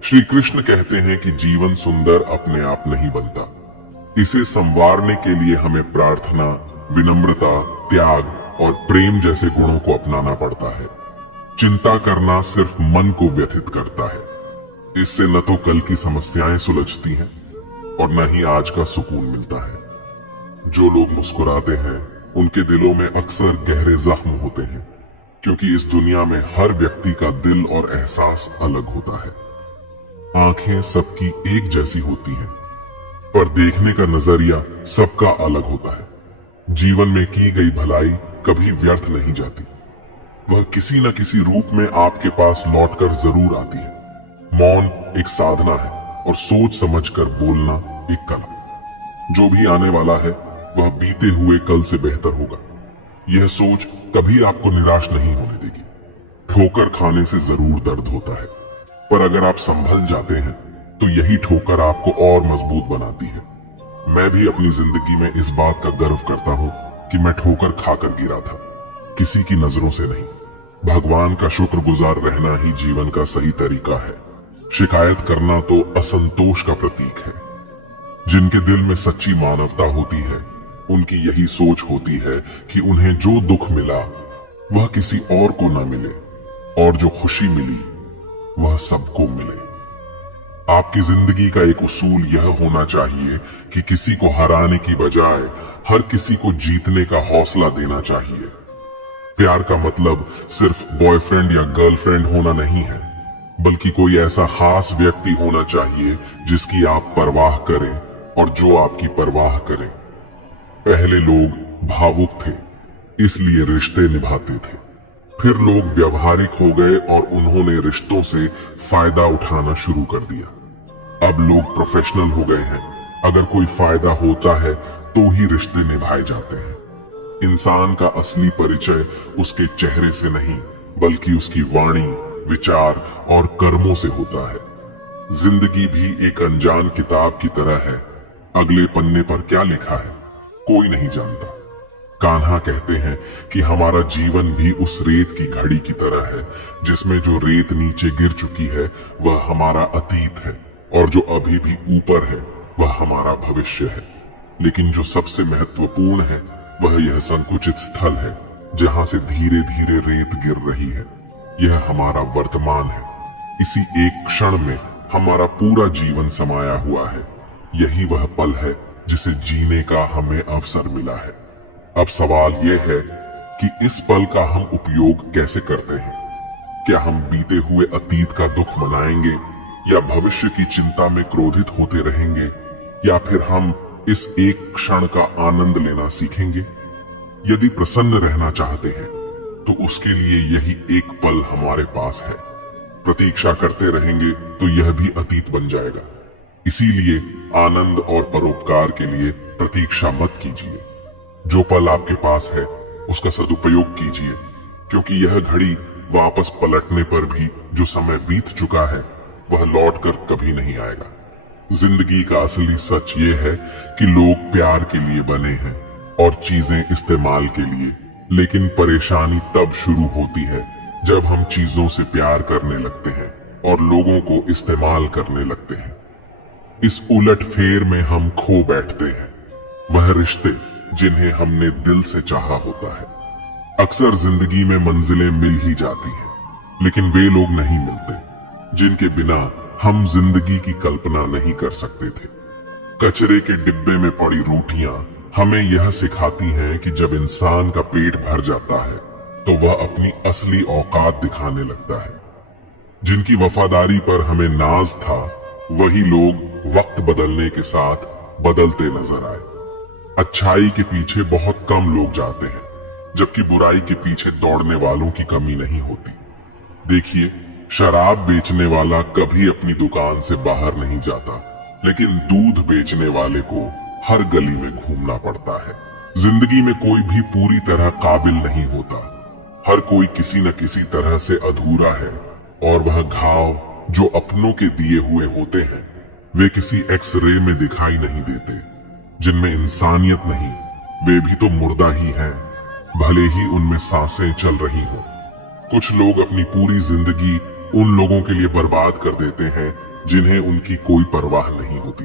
श्री कृष्ण कहते हैं कि जीवन सुंदर अपने आप नहीं बनता, इसे संवारने के लिए हमें प्रार्थना, विनम्रता, त्याग और प्रेम जैसे गुणों को अपनाना पड़ता है। चिंता करना सिर्फ मन को व्यथित करता है, इससे न तो कल की समस्याएं सुलझती हैं और न ही आज का सुकून मिलता है। जो लोग मुस्कुराते हैं उनके दिलों में अक्सर गहरे जख्म होते हैं, क्योंकि इस दुनिया में हर व्यक्ति का दिल और एहसास अलग होता है। आंखें सबकी एक जैसी होती हैं, पर देखने का नजरिया सबका अलग होता है। जीवन में की गई भलाई कभी व्यर्थ नहीं जाती, वह किसी न किसी रूप में आपके पास लौटकर जरूर आती है। मौन एक साधना है और सोच समझकर बोलना एक कला। जो भी आने वाला है वह बीते हुए कल से बेहतर होगा। यह सोच कभी आपको निराश नहीं होने देगी। ठोकर खाने से जरूर दर्द होता है, पर अगर आप संभल जाते हैं तो यही ठोकर आपको और मजबूत बनाती है। मैं भी अपनी जिंदगी में इस बात का गर्व करता हूं कि मैं ठोकर खाकर गिरा था, किसी की नजरों से नहीं। भगवान का शुक्रगुजार रहना ही जीवन का सही तरीका है। शिकायत करना तो असंतोष का प्रतीक है। जिनके दिल में सच्ची मानवता होती है उनकी यही सोच होती है कि उन्हें जो दुख मिला वह किसी और को ना मिले, और जो खुशी मिली वह सबको मिले। आपकी जिंदगी का एक उसूल यह होना चाहिए कि किसी को हराने की बजाय हर किसी को जीतने का हौसला देना चाहिए। प्यार का मतलब सिर्फ बॉयफ्रेंड या गर्लफ्रेंड होना नहीं है, बल्कि कोई ऐसा खास व्यक्ति होना चाहिए जिसकी आप परवाह करें और जो आपकी परवाह करे। पहले लोग भावुक थे, इसलिए रिश्ते निभाते थे। फिर लोग व्यवहारिक हो गए और उन्होंने रिश्तों से फायदा उठाना शुरू कर दिया। अब लोग प्रोफेशनल हो गए हैं, अगर कोई फायदा होता है तो ही रिश्ते निभाए जाते हैं। इंसान का असली परिचय उसके चेहरे से नहीं, बल्कि उसकी वाणी, विचार और कर्मों से होता है। जिंदगी भी एक अनजान किताब की तरह है, अगले पन्ने पर क्या लिखा है कोई नहीं जानता। कान्हा कहते हैं कि हमारा जीवन भी उस रेत की घड़ी की तरह है, जिसमें जो रेत नीचे गिर चुकी है वह हमारा अतीत है और जो अभी भी ऊपर है वह हमारा भविष्य है। लेकिन जो सबसे महत्वपूर्ण है वह यह संकुचित स्थल है जहां से धीरे धीरे रेत गिर रही है। यह हमारा वर्तमान है। इसी एक क्षण में हमारा पूरा जीवन समाया हुआ है। यही वह पल है जिसे जीने का हमें अवसर मिला है। अब सवाल यह है कि इस पल का हम उपयोग कैसे करते हैं। क्या हम बीते हुए अतीत का दुख मनाएंगे या भविष्य की चिंता में क्रोधित होते रहेंगे, या फिर हम इस एक क्षण का आनंद लेना सीखेंगे। यदि प्रसन्न रहना चाहते हैं तो उसके लिए यही एक पल हमारे पास है। प्रतीक्षा करते रहेंगे तो यह भी अतीत बन जाएगा। इसीलिए आनंद और परोपकार के लिए प्रतीक्षा मत कीजिए। जो पल आपके पास है उसका सदुपयोग कीजिए, क्योंकि यह घड़ी वापस पलटने पर भी जो समय बीत चुका है वह लौटकर कभी नहीं आएगा। जिंदगी का असली सच ये है कि लोग प्यार के लिए बने हैं और चीजें इस्तेमाल के लिए, लेकिन परेशानी तब शुरू होती है जब हम चीजों से प्यार करने लगते हैं और लोगों को इस्तेमाल करने लगते हैं। इस उलट फेर में हम खो बैठते हैं वह रिश्ते जिन्हें हमने दिल से चाहा होता है। अक्सर जिंदगी में मंजिलें मिल ही जाती हैं, लेकिन वे लोग नहीं मिलते जिनके बिना हम जिंदगी की कल्पना नहीं कर सकते थे। कचरे के डिब्बे में पड़ी रोटियां हमें यह सिखाती हैं कि जब इंसान का पेट भर जाता है तो वह अपनी असली औकात दिखाने लगता है। जिनकी वफादारी पर हमें नाज था वही लोग वक्त बदलने के साथ बदलते नजर आए। अच्छाई के पीछे बहुत कम लोग जाते हैं, जबकि बुराई के पीछे दौड़ने वालों की कमी नहीं होती। देखिए, शराब बेचने वाला कभी अपनी दुकान से बाहर नहीं जाता, लेकिन दूध बेचने वाले को हर गली में घूमना पड़ता है। जिंदगी में कोई भी पूरी तरह काबिल नहीं होता। हर कोई किसी न किसी तरह से अधूरा है, और वह घाव जो अपनों के दिए हुए होते हैं वे किसी एक्सरे में दिखाई नहीं देते। जिनमें इंसानियत नहीं वे भी तो मुर्दा ही हैं, भले ही उनमें सांसें चल रही हों। कुछ लोग अपनी पूरी जिंदगी उन लोगों के लिए बर्बाद कर देते हैं जिन्हें उनकी कोई परवाह नहीं होती।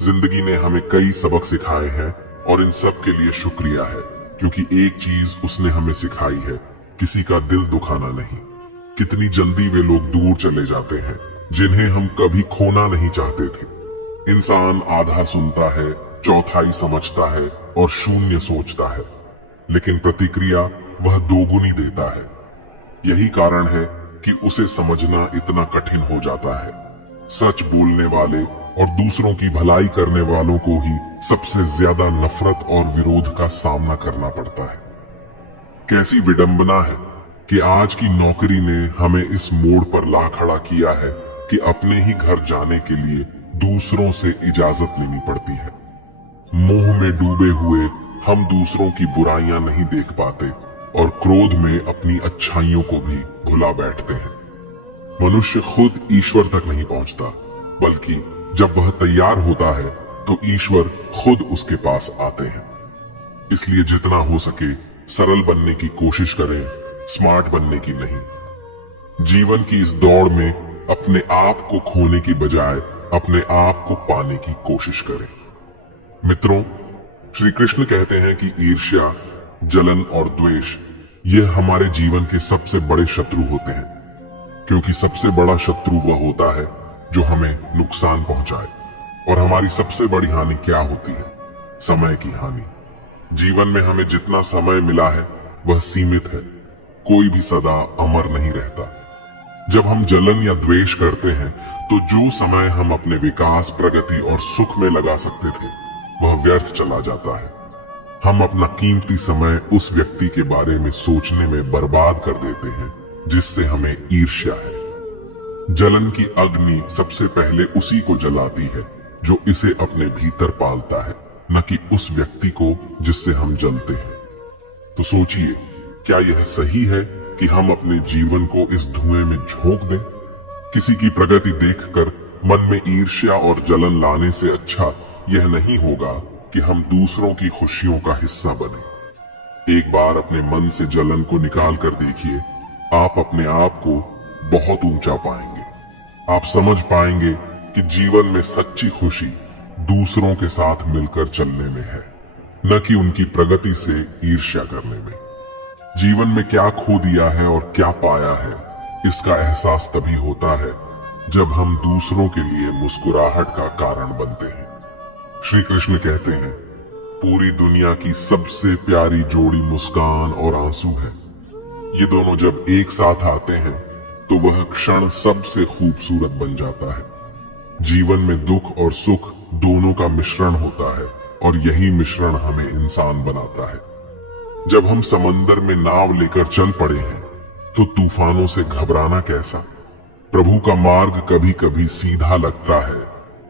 जिंदगी ने हमें कई सबक सिखाए हैं और इन सब के लिए शुक्रिया है, क्योंकि एक चीज उसने हमें सिखाई है, किसी का दिल दुखाना नहीं। कितनी जल्दी वे लोग दूर चले जाते हैं जिन्हें हम कभी खोना नहीं चाहते थे। इंसान आधा सुनता है, चौथाई समझता है और शून्य सोचता है, लेकिन प्रतिक्रिया वह दोगुनी देता है। यही कारण है कि उसे समझना इतना कठिन हो जाता है। सच बोलने वाले और दूसरों की भलाई करने वालों को ही सबसे ज्यादा नफरत और विरोध का सामना करना पड़ता है। कैसी विडंबना है कि आज की नौकरी ने हमें इस मोड़ पर ला खड़ा किया है कि अपने ही घर जाने के लिए दूसरों से इजाजत लेनी पड़ती है। मोह में डूबे हुए हम दूसरों की बुराइयां नहीं देख पाते और क्रोध में अपनी अच्छाइयों को भी भुला बैठते हैं। मनुष्य खुद ईश्वर तक नहीं पहुंचता, बल्कि जब वह तैयार होता है तो ईश्वर खुद उसके पास आते हैं। इसलिए जितना हो सके सरल बनने की कोशिश करें, स्मार्ट बनने की नहीं। जीवन की इस दौड़ में अपने आप को खोने की बजाय अपने आप को पाने की कोशिश करें। मित्रों, श्री कृष्ण कहते हैं कि ईर्ष्या, जलन और द्वेष यह हमारे जीवन के सबसे बड़े शत्रु होते हैं, क्योंकि सबसे बड़ा शत्रु वह होता है जो हमें नुकसान पहुंचाए। और हमारी सबसे बड़ी हानि क्या होती है? समय की हानि। जीवन में हमें जितना समय मिला है वह सीमित है। कोई भी सदा अमर नहीं रहता। जब हम जलन या द्वेष करते हैं तो जो समय हम अपने विकास, प्रगति और सुख में लगा सकते थे वह व्यर्थ चला जाता है। हम अपना कीमती समय उस व्यक्ति के बारे में सोचने में बर्बाद कर देते हैं जिससे हमें ईर्ष्या है। जलन की अग्नि सबसे पहले उसी को जलाती है जो इसे अपने भीतर पालता है, न कि उस व्यक्ति को जिससे हम जलते हैं। तो सोचिए, क्या यह सही है कि हम अपने जीवन को इस धुएं में झोंक दें? किसी की प्रगति देखकर मन में ईर्ष्या और जलन लाने से अच्छा यह नहीं होगा कि हम दूसरों की खुशियों का हिस्सा बने। एक बार अपने मन से जलन को निकाल कर देखिए, आप अपने आप को बहुत ऊंचा पाएंगे। आप समझ पाएंगे कि जीवन में सच्ची खुशी दूसरों के साथ मिलकर चलने में है, न कि उनकी प्रगति से ईर्ष्या करने में। जीवन में क्या खो दिया है और क्या पाया है, इसका एहसास तभी होता है जब हम दूसरों के लिए मुस्कुराहट का कारण बनते हैं। श्री कृष्ण कहते हैं, पूरी दुनिया की सबसे प्यारी जोड़ी मुस्कान और आंसू है। ये दोनों जब एक साथ आते हैं तो वह क्षण सबसे खूबसूरत बन जाता है। जीवन में दुख और सुख दोनों का मिश्रण होता है और यही मिश्रण हमें इंसान बनाता है। जब हम समंदर में नाव लेकर चल पड़े हैं तो तूफानों से घबराना कैसा। प्रभु का मार्ग कभी कभी सीधा लगता है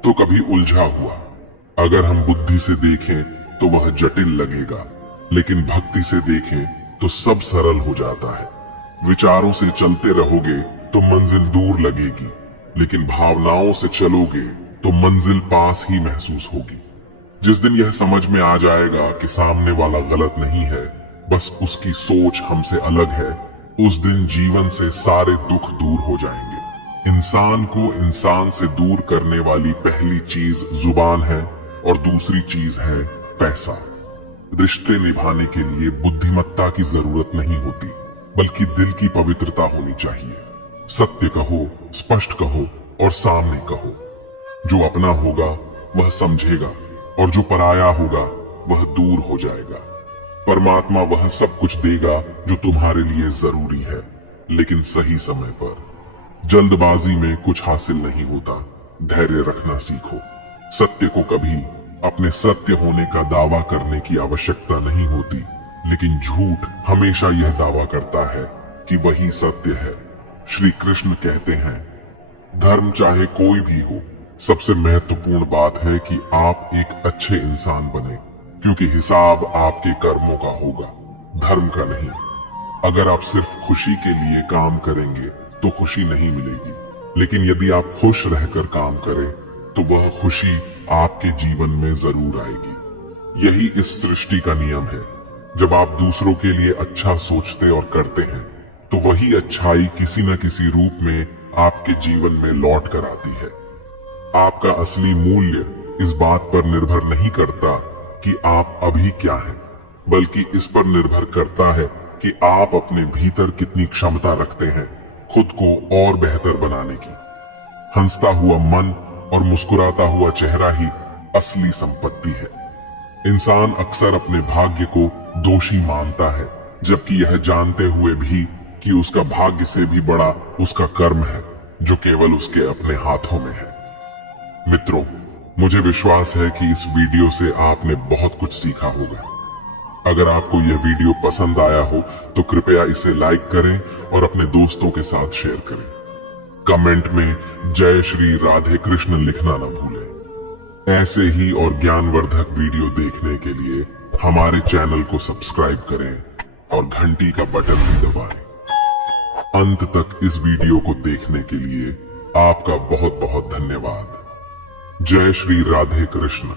तो कभी उलझा हुआ। अगर हम बुद्धि से देखें तो वह जटिल लगेगा, लेकिन भक्ति से देखें तो सब सरल हो जाता है। विचारों से चलते रहोगे तो मंजिल दूर लगेगी, लेकिन भावनाओं से चलोगे तो मंजिल पास ही महसूस होगी। जिस दिन यह समझ में आ जाएगा कि सामने वाला गलत नहीं है, बस उसकी सोच हमसे अलग है, उस दिन जीवन से सारे दुख दूर हो जाएंगे। इंसान को इंसान से दूर करने वाली पहली चीज जुबान है और दूसरी चीज है पैसा। रिश्ते निभाने के लिए बुद्धिमत्ता की जरूरत नहीं होती, बल्कि दिल की पवित्रता होनी चाहिए। सत्य कहो, स्पष्ट कहो और सामने कहो। जो अपना होगा वह समझेगा और जो पराया होगा वह दूर हो जाएगा। परमात्मा वह सब कुछ देगा जो तुम्हारे लिए जरूरी है, लेकिन सही समय पर। जल्दबाजी में कुछ हासिल नहीं होता, धैर्य रखना सीखो। सत्य को कभी अपने सत्य होने का दावा करने की आवश्यकता नहीं होती, लेकिन झूठ हमेशा यह दावा करता है कि वही सत्य है। श्री कृष्ण कहते हैं, धर्म चाहे कोई भी हो, सबसे महत्वपूर्ण बात है कि आप एक अच्छे इंसान बने, क्योंकि हिसाब आपके कर्मों का होगा, धर्म का नहीं। अगर आप सिर्फ खुशी के लिए काम करेंगे तो खुशी नहीं मिलेगी, लेकिन यदि आप खुश रहकर काम करें तो वह खुशी आपके जीवन में जरूर आएगी। यही इस सृष्टि का नियम है। जब आप दूसरों के लिए अच्छा सोचते और करते हैं तो वही अच्छाई किसी न किसी रूप में आपके जीवन में लौट कर आती है। आपका असली मूल्य इस बात पर निर्भर नहीं करता कि आप अभी क्या हैं, बल्कि इस पर निर्भर करता है कि आप अपने भीतर कितनी क्षमता रखते हैं खुद को और बेहतर बनाने की। हंसता हुआ मन और मुस्कुराता हुआ चेहरा ही असली संपत्ति है। इंसान अक्सर अपने भाग्य को दोषी मानता है, जबकि यह जानते हुए भी कि उसका भाग्य से भी बड़ा उसका कर्म है, जो केवल उसके अपने हाथों में है। मित्रों, मुझे विश्वास है कि इस वीडियो से आपने बहुत कुछ सीखा होगा। अगर आपको यह वीडियो पसंद आया हो तो कृपया इसे लाइक करें और अपने दोस्तों के साथ शेयर करें। कमेंट में जय श्री राधे कृष्ण लिखना न भूलें। ऐसे ही और ज्ञानवर्धक वीडियो देखने के लिए हमारे चैनल को सब्सक्राइब करें और घंटी का बटन भी दबाएं। अंत तक इस वीडियो को देखने के लिए आपका बहुत बहुत धन्यवाद। जय श्री राधे कृष्ण।